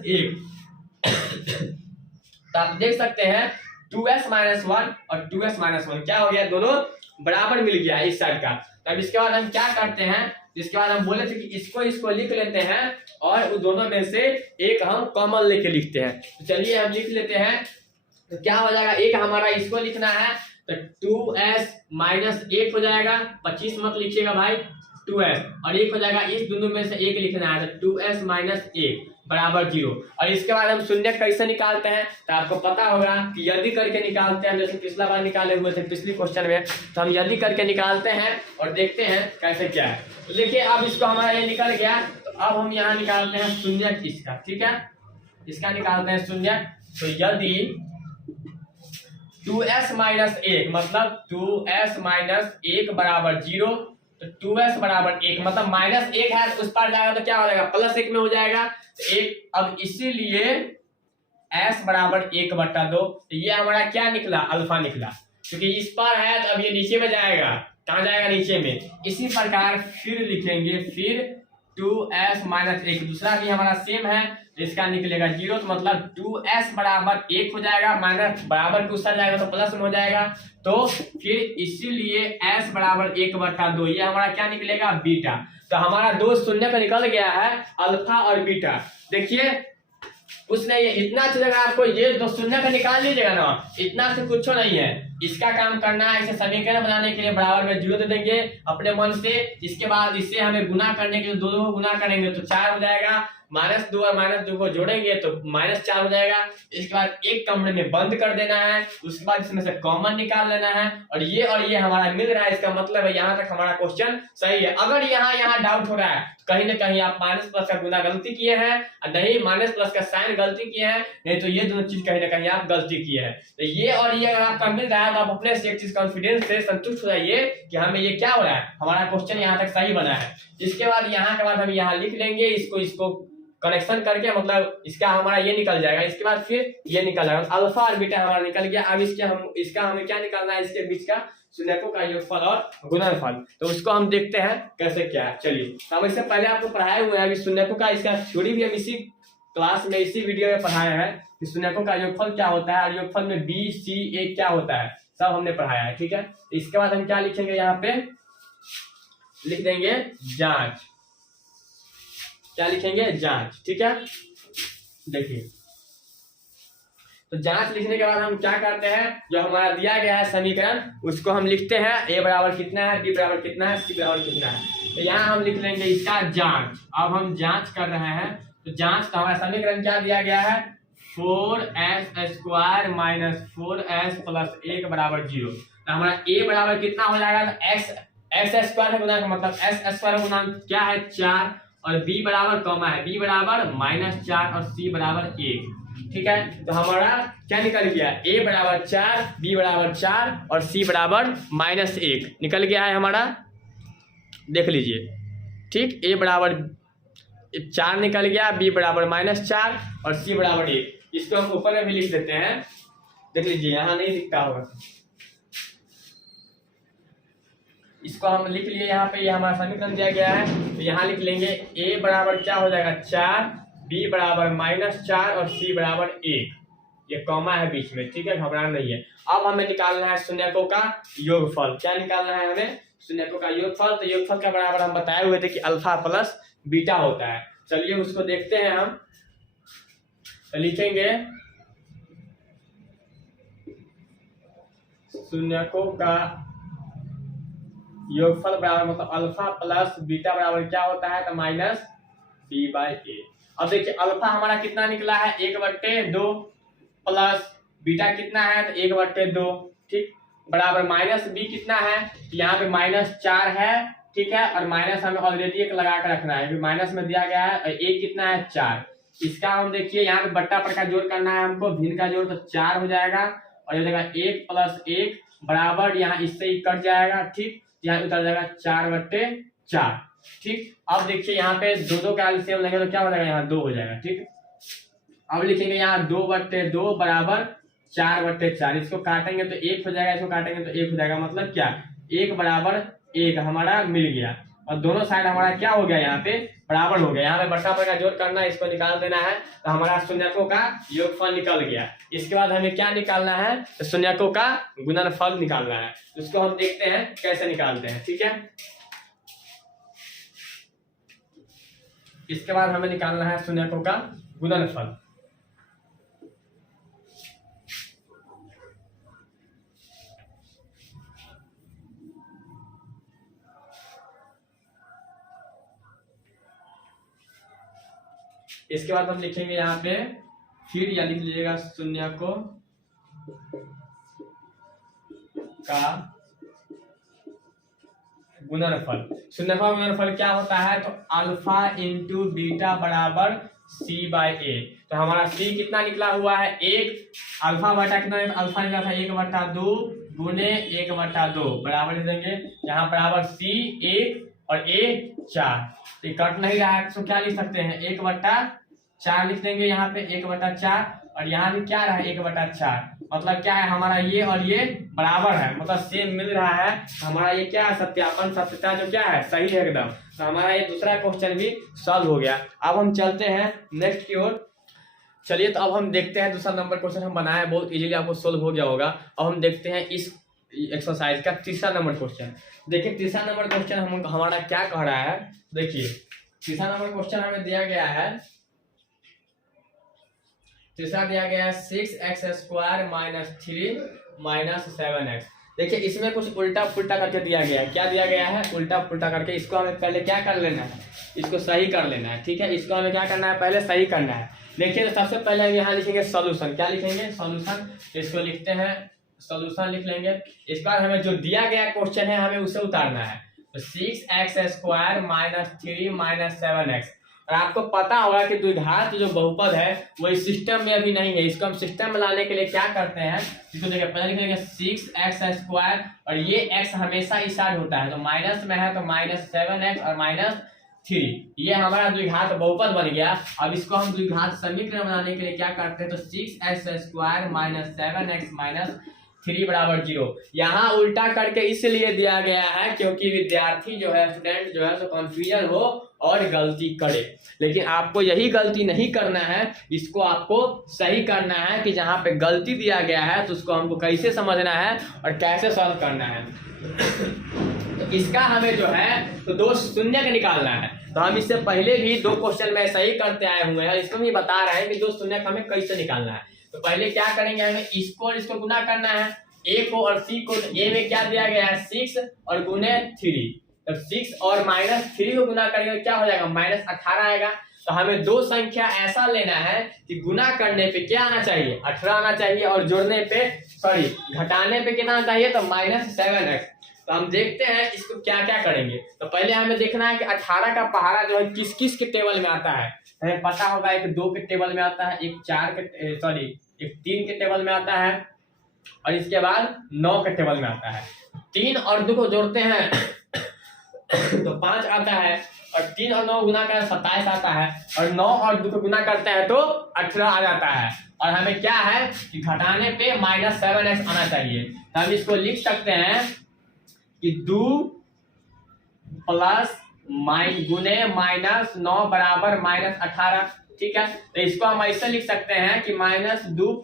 तो आप देख सकते हैं 2s - 1 और 2s - 1 क्या हो गया, दोनों बराबर मिल गया इस साइड का। तो अब इसके बाद हम क्या करते हैं, इसके बाद हम बोले थे कि इसको लिख लेते हैं और उन दोनों में से एक हम कॉमन लेके लिखते हैं। तो चलिए हम लिख लेते हैं, तो क्या हो जाएगा, एक हमारा इसको लिखना है तो 2s - 1 हो जाएगा, 25 मत लिखिएगा भाई, 2s, और एक हो जाएगा इस दोनों में से एक लिखना है, तो 2s - 1 बराबर 0। और इसके बाद हम शून्य कैसे निकालते हैं, तो आपको पता होगा कि यदि करके निकालते हैं, जैसे पिछला बार निकाले हुए थे पिछली क्वेश्चन में, तो हम यदि करके निकालते हैं और देखते हैं कैसे क्या है। तो देखिए अब इसको हमारा ये निकल गया, तो अब हम यहाँ निकालते हैं शून्य इसका, ठीक है, इसका निकालते हैं शून्य। तो यदि 2s - 1 मतलब 2s - 1 बराबर 0, तो 2s बराबर 1 मतलब -1 है तो उस पार जाएगा तो क्या हो जाएगा, +1 में हो जाएगा, तो 1। अब इसीलिए s बराबर 1/2, तो ये हमारा क्या निकला, अल्फा निकला, क्योंकि इस पार है तो अब ये नीचे में जाएगा, कहाँ जाएगा, नीचे में। इसी प्रकार फिर लिखेंगे, फिर 2s - 1 दूसरा भी हमारा सेम है, तो इसका निकलेगा 0, तो मतलब 2s बराबर 1 हो जाएगा, माइनस बराबर टू साइड जाएगा तो प्लस में हो जाएगा, तो फिर इसीलिए s बराबर 1/2, ये हमारा क्या निकलेगा, बीटा। तो हमारा दो शून्य का निकल गया है, अल्फा और बीटा। देखिए कुछ नहीं है, इतना चलेगा, आपको ये दो शून्य का निकाल लीजिएगा ना, इतना से कुछ नहीं है। इसका काम करना है, इसे समीकरण बनाने के लिए बराबर में 0 दे देंगे अपने मन से। इसके बाद इससे हमें गुना करने के लिए दो को गुना करेंगे तो 4 हो जाएगा, -2 और -2 को जोड़ेंगे तो -4 हो जाएगा। इसके बाद एक कमरे में बंद कर देना है, उसके बाद इसमें से कॉमन निकाल लेना है, और ये हमारा मिल रहा है, इसका मतलब है यहाँ तक हमारा क्वेश्चन सही है। अगर यहाँ डाउट हो रहा है कहीं ना कहीं आप माइनस प्लस का गुना गलती किए हैं, नहीं माइनस प्लस का साइन गलती किए हैं, नहीं तो ये दोनों चीज कहीं ना कहीं आप गलती किए हैं। तो ये और ये अगर आपका मिल रहा है तो आप अपने से एक चीज कॉन्फिडेंस से संतुष्ट हो जाइए कि हमें ये क्या हो रहा है, हमारा क्वेश्चन यहाँ तक सही बना है। इसके बाद यहाँ के बाद हम यहाँ लिख लेंगे, इसको कनेक्शन करके, मतलब इसका हमारा ये निकल जाएगा, इसके बाद फिर ये निकल जाएगा, अल्फा और बीटा हमारा निकल गया। अब इसका हमें क्या निकालना है, इसके बीच का शून्यकों का योगफल और गुणनफल, तो उसको हम देखते हैं कैसे क्या है। चलिए हम इससे पहले आपको पढ़ाए हुए हैं, अभी शून्यकों का इसका थ्योरी भी हम इसी क्लास में इसी वीडियो में पढ़ाए हैं कि शून्यकों का योगफल क्या होता है और योगफल में b c a क्या होता है, सब हमने पढ़ाया है, ठीक है। इसके बाद हम क्या लिखेंगे, यहाँ पे लिख देंगे जांच, क्या लिखेंगे, जांच, ठीक है। देखिए तो जांच लिखने के बाद हम क्या करते हैं, जो हमारा दिया गया है समीकरण उसको हम लिखते हैं, a बराबर कितना है, b बराबर कितना है, c बराबर कितना है। तो यहाँ हम लिख लेंगे इसका जांच। अब हम जांच कर रहे हैं, तो जांच का हमारा समीकरण क्या दिया गया है, 4s² - 4s + 1 बराबर 0। तो हमारा a बराबर कितना हो जाएगा, तो x² है गुना का मतलब s² गुना क्या है 4, और b बराबर कॉमा है, b बराबर -4 और c बराबर 1, ठीक है। तो हमारा क्या निकल गया, a बराबर 4, b बराबर 4 और c बराबर -1 निकल गया है हमारा, देख लीजिए, ठीक। a बराबर 4 निकल गया, b बराबर -4 और c बराबर 1। इसको हम ऊपर में भी लिख देते हैं, देख लीजिए, यहाँ नहीं दिखता होगा, इसको हम लिख लिए यहाँ पे, ये हमारा समीकरण दिया गया है। तो यहाँ लिख लेंगे a बराबर क्या हो जाएगा 4, b बराबर -4 और c बराबर 1, ये कॉमा है बीच में, ठीक है, घबराना नहीं है। अब हमें निकालना है शून्यकों का योगफल। क्या निकालना है हमें, शून्यकों का योगफल। तो योगफल का बराबर हम बताए हुए थे कि अल्फा प्लस बीटा होता है। चलिए उसको देखते हैं हम, तो लिखेंगे शून्यकों का योगफल बराबर मतलब अल्फा प्लस बीटा बराबर क्या होता है, तो -b/a। अब देखिए अल्फा हमारा कितना निकला है, 1/2 प्लस बीटा कितना है, तो 1/2, ठीक। बराबर माइनस बी कितना है, यहाँ पे -4 है, ठीक है, और माइनस हमें ऑलरेडी एक लगा कर रखना है, माइनस में दिया गया है, एक कितना है 4, इसका हम देखिए यहाँ पे बट्टा पर का जोड़ करना है हमको, भिन्न का जोड़ तो 4 हो जाएगा, और हो जाएगा 1 + 1 बराबर, यहाँ इससे ही कट जाएगा, ठीक, यहाँ उतर जाएगा 4/4, ठीक। अब देखिए यहाँ पे 2 का एलसीएम लेंगे तो क्या हो जाएगा, यहाँ 2 हो जाएगा, ठीक। अब लिखेंगे यहाँ 2/2 बराबर 4/4, इसको काटेंगे तो 1 हो जाएगा, इसको काटेंगे तो 1 हो जाएगा, मतलब क्या 1 बराबर 1 हमारा मिल गया, और दोनों साइड हमारा क्या हो गया, यहाँ पे बराबर हो गया। यहाँ पे बट्टा पर का जोड़ करना है, इसको निकाल देना है, तो हमारा शून्यकों का योगफल निकल गया। इसके बाद हमें क्या निकालना है, तो शून्यकों का गुणनफल निकालना है, उसको हम देखते हैं कैसे निकालते हैं, ठीक है। इसके बाद हमें निकालना है शून्यकों का गुणनफल। इसके बाद हम लिखेंगे यहाँ पे फिर, या लिख लीजिएगा शून्यकों का गुणनफल। शून्यकों का गुणनफल क्या होता है, तो अल्फा इंटू बीटा बराबर c/a। तो हमारा c कितना निकला हुआ है, 1, अल्फा बटा कितना, अल्फा निकला था 1/2 गुने 1/2 बराबर लिख देंगे, यहाँ बराबर c 1 और a 4, तो कट नहीं रहा है, तो क्या लिख सकते हैं 1/4 लिख देंगे, यहाँ पे 1/4, और यहाँ भी क्या रहा 1/4, मतलब क्या है हमारा ये और ये बराबर है, मतलब सेम मिल रहा है, हमारा ये क्या है सत्यापन सत्यता जो क्या है सही है एकदम। तो हमारा ये दूसरा क्वेश्चन भी सॉल्व हो गया। अब हम चलते हैं नेक्स्ट की ओर। चलिए तो अब हम देखते हैं दूसरा नंबर क्वेश्चन हम बनाए, बहुत इजीली आपको सोल्व हो गया होगा। अब हम देखते हैं इस एक्सरसाइज का तीसरा नंबर क्वेश्चन। देखिए तीसरा नंबर क्वेश्चन हमारा क्या कह रहा है, देखिए तीसरा नंबर क्वेश्चन हमें दिया गया है, तीसरा दिया गया है 6x² - 3 - 7x। देखिए इसमें कुछ उल्टा पुल्टा करके दिया गया है, क्या दिया गया है उल्टा पुल्टा करके, इसको हमें पहले क्या कर लेना है, इसको सही कर लेना है, ठीक है। इसको हमें क्या करना है, पहले सही करना है। देखिए तो सबसे पहले हम यहाँ लिखेंगे सॉल्यूशन, क्या लिखेंगे सॉल्यूशन, इसको लिखते हैं सॉल्यूशन लिख लेंगे। इसके बाद हमें जो दिया गया क्वेश्चन है हमें उसे उतारना है, तो 6x² - 3 - 7x। और आपको पता होगा कि द्विघात जो बहुपद है वो इस सिस्टम में अभी नहीं है, इसको हम सिस्टम में लाने के लिए क्या करते हैं, इसको देखिए पहले लिख लेंगे 6x² और ये x हमेशा स्टार्ट होता है, तो माइनस में है तो -7x और -3, ये हमारा द्विघात बहुपद बन गया। अब इसको हम द्विघात समीकरण बनाने के लिए क्या करते हैं, तो 6x² - 7x - 3 बराबर 0। यहाँ उल्टा करके इसलिए दिया गया है क्योंकि विद्यार्थी जो है स्टूडेंट जो है तो कंफ्यूजन हो और गलती करे, लेकिन आपको यही गलती नहीं करना है, इसको आपको सही करना है कि जहाँ पे गलती दिया गया है तो उसको हमको कैसे समझना है और कैसे सॉल्व करना है। तो इसका हमें जो है तो 2 शून्य निकालना है। तो हम इससे पहले भी 2 क्वेश्चन में ऐसा ही करते आए हुए हैं, इसको भी बता रहे हैं कि 2 शून्य हमें कैसे निकालना है। तो पहले क्या करेंगे, हमें इसको और इसको गुना करना है, a को और c को। तो a में क्या दिया गया है 6 और गुने 3, तो 6 और -3 को गुना करेंगे तो क्या हो जाएगा -18 आएगा। तो हमें 2 संख्या ऐसा लेना है कि गुना करने पे क्या आना चाहिए 18 आना चाहिए, और जोड़ने पे घटाने पे कितना आना चाहिए तो -7x। तो हम देखते हैं इसको क्या क्या करेंगे। तो पहले हमें देखना है कि 18 का पहाड़ा जो है किस किस के टेबल में आता है। हमें पता होगा एक 2 के टेबल में आता है, एक 3 के टेबल में आता है, और इसके बाद 9 के टेबल में आता है। 3 और 2 को जोड़ते हैं तो 5 आता है, और 3 और 9 गुना कर 27 आता है, और 9 और 2 को गुना करते हैं तो 18 आ जाता है। और हमें क्या है कि घटाने पे -7x आना चाहिए। तो हम इसको लिख सकते हैं कि 2 प्लस गुने -9 बराबर -18, ठीक है। तो इसको हम ऐसे लिख सकते हैं कि +2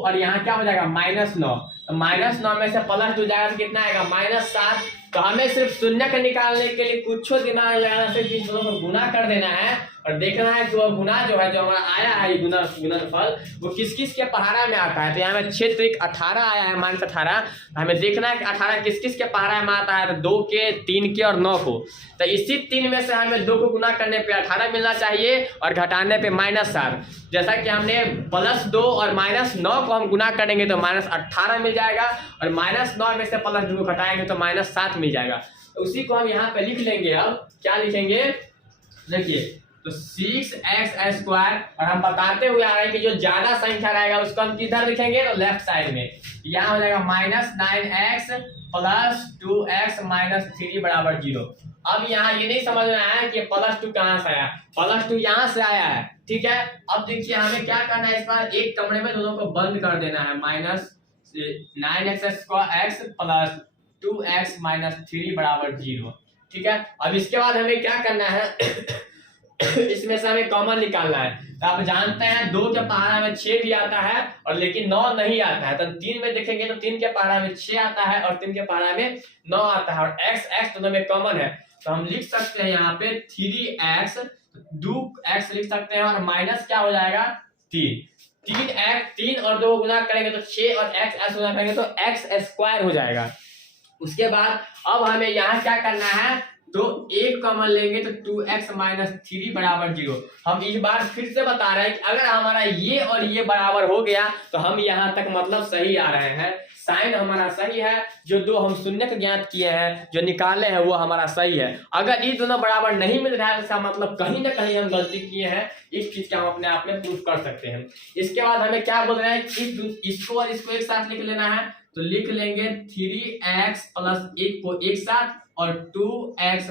और यहाँ क्या हो जाएगा -9, तो -9 में से +2 जाएगा तो कितना आएगा -7। तो हमें सिर्फ शून्य का निकालने के लिए कुछ दिमाग लगाना, सिर्फ इन दोनों को गुना कर देना है और देखना है कि वह गुना जो है, जो हमारा आया है ये गुणनफल, वो किस किस के पहाड़ा में आता है। तो यहाँ में क्षेत्र 18 आया है, माइनस 18। हमें देखना है कि 18 किस किस के पहाड़ा में आता है, तो 2 के, 3 के और 9 को। तो इसी 3 में से हमें 2 को गुना करने पे 18 मिलना चाहिए और घटाने पे -7। जैसा कि हमने +2 और -9 को हम गुना करेंगे तो -18 मिल जाएगा, और -9 में से +2 को घटाएंगे तो -7 मिल जाएगा। तो उसी को हम यहाँ पे लिख लेंगे। अब क्या लिखेंगे, देखिए, तो 6x² और हम बताते हुए आ रहे हैं कि जो ज्यादा संख्या रहेगा उसको हम किधर लिखेंगे, तो लेफ्ट साइड में। यहाँ हो जाएगा -9x + 2x - 3 = 0। अब यहाँ ये नहीं समझ में आया कि +2 कहाँ से आया, +2 यहाँ से आया है, ठीक है। अब देखिए हमें क्या करना है, इस बार एक कमरे में दोनों को बंद कर देना है। -9x² + 2x - 3 = 0, ठीक है। अब इसके बाद हमें क्या करना है इसमें से हमें कॉमन निकालना है। तो आप जानते हैं 2 के पहाड़ा में 6 भी आता है और लेकिन 9 नहीं आता है। तो 3 में देखेंगे तो 3 के पहाड़ा में 6 आता है और 3 के पहाड़ा में 9 आता है, और x दोनों में कॉमन है। तो हम लिख सकते हैं यहाँ पे 3x, 2x लिख सकते हैं, और माइनस क्या हो जाएगा 3 और 2 गुना करेंगे तो 6 और x गुना करेंगे तो x² हो जाएगा। उसके बाद अब हमें यहाँ क्या करना है, तो एक कॉमन लेंगे तो 2x - 3 = 0। हम इस बार फिर से बता रहे हैं कि अगर हमारा ये और ये बराबर हो गया तो हम यहाँ तक मतलब सही आ रहे हैं, साइन हमारा सही है। जो 2 हम शून्य ज्ञात किए हैं, जो निकाले हैं, वो हमारा सही है। अगर ये दोनों बराबर नहीं मिल रहा है इसका मतलब कहीं ना कहीं हम गलती किए हैं। इस चीज का हम अपने आप में प्रूफ कर सकते हैं। इसके बाद हमें क्या बोल रहे हैं, इसको और इसको एक साथ लिख लेना है। तो लिख लेंगे 3x + 1 को एक साथ और 2x -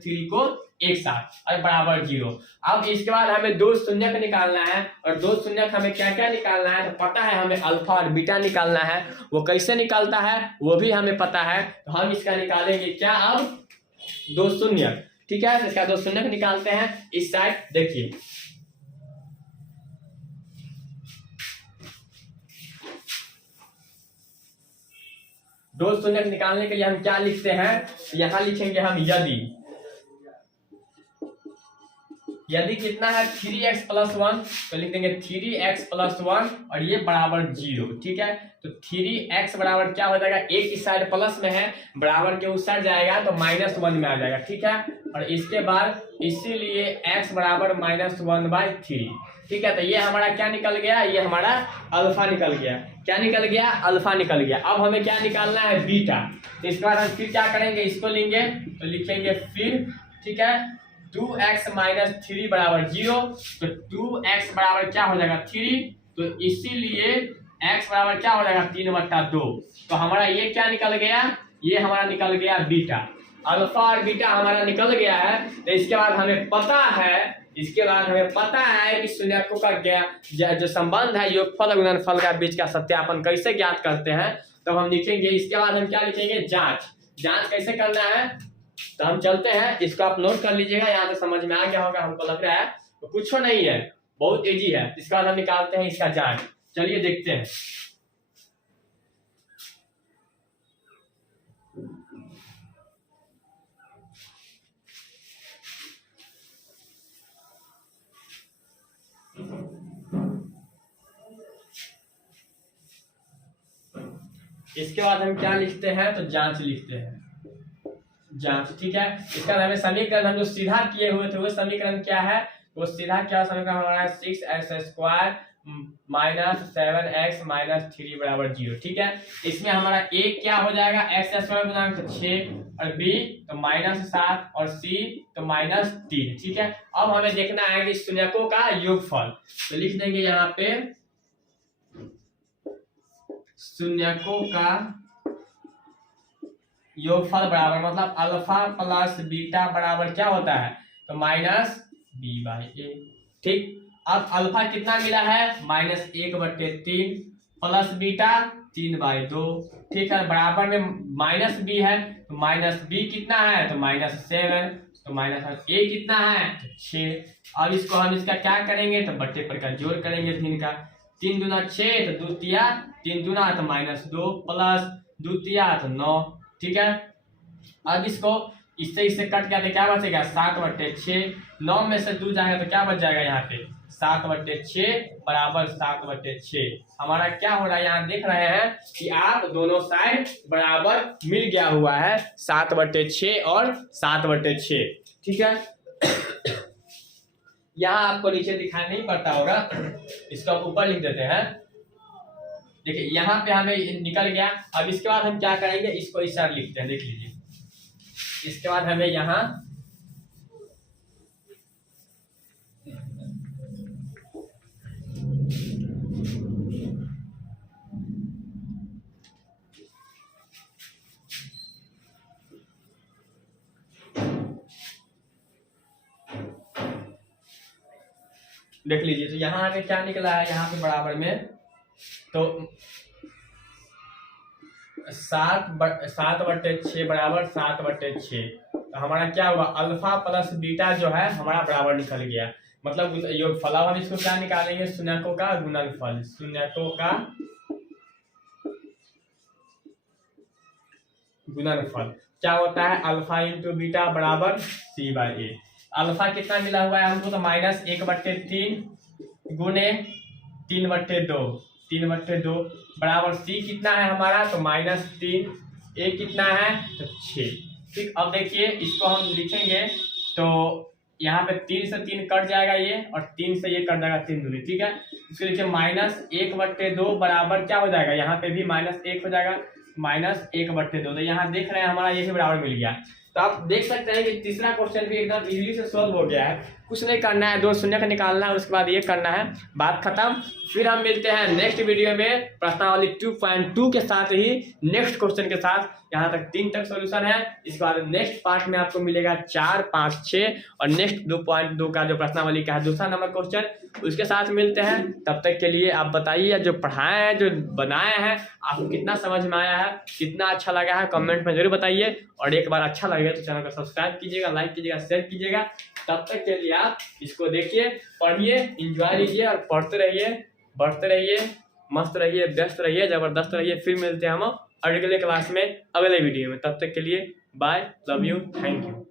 3 को एक साथ और बराबर 0। अब इसके बाद हमें 2 शून्यक निकालना है, और 2 शून्यक हमें क्या क्या निकालना है, तो पता है हमें अल्फा और बीटा निकालना है। वो कैसे निकालता है वो भी हमें पता है। तो हम इसका निकालेंगे क्या, अब 2 शून्यक, ठीक है। इसका 2 शून्यक निकालते हैं। इस साइड देखिए, दो शून्यक निकालने के लिए हम क्या लिखते हैं, यहाँ लिखेंगे हम यदि कितना है 3x + 1, तो लिख देंगे 3x + 1 और ये बराबर 0, ठीक है। तो 3x बराबर क्या हो जाएगा, एक इस साइड प्लस में है, बराबर के उस साइड जाएगा तो -1 में आ जाएगा, ठीक है। और इसके बाद इसीलिए x बराबर -1/3, ठीक है। तो ये हमारा क्या निकल गया, ये हमारा अल्फा निकल गया। क्या निकल गया, अल्फा निकल गया। अब हमें क्या निकालना है, बीटा। तो इसके बाद हम फिर क्या करेंगे, इसको लेंगे तो लिखेंगे फिर, ठीक है, 2x - 3 = 0। तो 2x बराबर क्या हो जाएगा 3, तो इसीलिए x बराबर क्या हो जाएगा 3/2। तो हमारा ये क्या निकल गया, ये हमारा निकल गया बीटा। अल्फा और बीटा हमारा निकल गया है। तो इसके बाद हमें पता है कि शून्यकों का जो संबंध है योगफल और गुणनफल का बीच का सत्यापन कैसे ज्ञात करते हैं। तो हम लिखेंगे, इसके बाद हम क्या लिखेंगे, जांच कैसे करना है। तो हम चलते हैं, इसको आप नोट कर लीजिएगा, यहाँ पे समझ में आ गया होगा हमको लग रहा है। तो कुछ नहीं है, बहुत इजी है। इसके बाद हम निकालते हैं इसका जांच। चलिए देखते हैं। इसके बाद हम क्या लिखते हैं, तो जांच लिखते हैं, जांच, ठीक है। इसका हमें समीकरण हम जो सीधा किए हुए थे वो समीकरण क्या है, वो सीधा क्या समीकरण हमारा 6x² - 7x - 3 = 0, ठीक है। इसमें हमारा एक क्या हो जाएगा, x² गुणांक 6 और b तो -7 और c तो -3, ठीक है। अब हमें देखना है कि शून्यकों का योगफल। तो लिख देंगे यहाँ पे शून्यकों का योगफल बराबर, मतलब अल्फा प्लस बीटा बराबर क्या होता है, तो -b/a, ठीक। अब अल्फा कितना मिला है, -1/3 प्लस बीटा 3/2, ठीक है। बराबर में -b है, तो -b कितना है, तो -7, तो -a कितना है, तो 6। अब इसको हम इसका क्या करेंगे, तो बट्टे पर का जोड़ करेंगे भिन्न का। 3 दूना 6, तो 2 तिया 3 दूना तो -2 प्लस 2 तिया तो 9, ठीक है। अब इसको इससे इससे कट गया तो क्या बचेगा 7/6। 9 में से 2 जाएगा तो क्या बच जाएगा यहाँ पे 7/6 बराबर 7/6। हमारा क्या हो रहा है यहाँ देख रहे हैं कि आप दोनों साइड बराबर मिल गया हुआ है 7/6 और 7/6। ठीक है। यहाँ आपको नीचे दिखाई नहीं पड़ता होगा, इसको आप ऊपर लिख देते हैं। देखिए यहाँ पे हमें निकल गया। अब इसके बाद हम क्या करेंगे, इसको इस साइड लिखते हैं, देख लीजिए। इसके बाद हमें यहाँ देख लीजिए। तो यहाँ आगे क्या निकला है, यहाँ पे बराबर में तो 7/6 बराबर 7/6। तो हमारा क्या हुआ, अल्फा प्लस बीटा जो है हमारा बराबर निकल गया। मतलब योगफल। हम इसको क्या निकालेंगे, शून्यकों का गुणनफल। शून्यकों का गुणनफल क्या होता है, अल्फा इंटू बीटा बराबर C/A। अल्फा कितना मिला हुआ है हमको, तो -1/3 गुणे 3/2 3/2 बराबर C कितना है हमारा, तो -3। A कितना है, तो 6। ठीक। अब देखिए इसको हम लिखेंगे तो यहाँ पे 3 से 3 कट जाएगा ये, और 3 से ये कट जाएगा 3 दूनी। ठीक है। इसको लिखिए -1/2 बराबर क्या हो जाएगा, यहाँ पे भी -1 हो जाएगा, -1/2। तो यहाँ देख रहे हैं हमारा ये भी बराबर मिल गया। तो आप देख सकते हैं कि तीसरा क्वेश्चन भी एकदम इजीली से सॉल्व हो गया है। कुछ नहीं करना है, 2 शून्य का निकालना है, उसके बाद ये करना है, बात खत्म। फिर हम मिलते हैं नेक्स्ट वीडियो में प्रश्नावली 2.2 के साथ ही नेक्स्ट क्वेश्चन के साथ। यहाँ तक 3 तक सॉल्यूशन है। इसके बाद नेक्स्ट पार्ट में आपको मिलेगा 4, 5, 6 और नेक्स्ट 2.2 का जो प्रश्नावली का है दूसरा नंबर क्वेश्चन, उसके साथ मिलते हैं। तब तक के लिए आप बताइए जो पढ़ाए हैं, जो बनाए हैं, आपको कितना समझ में आया है, कितना अच्छा लगा है, कमेंट में जरूर बताइए। और एक बार अच्छा लगेगा तो चैनल को सब्सक्राइब कीजिएगा, लाइक कीजिएगा, शेयर कीजिएगा। तब तक के लिए आप इसको देखिए, पढ़िए, एंजॉय लीजिए और पढ़ते रहिए, बढ़ते रहिए, मस्त रहिए, व्यस्त रहिए, जबरदस्त रहिए। फिर मिलते हैं हम अगले क्लास में, अगले वीडियो में। तब तक के लिए bye, love you, thank you.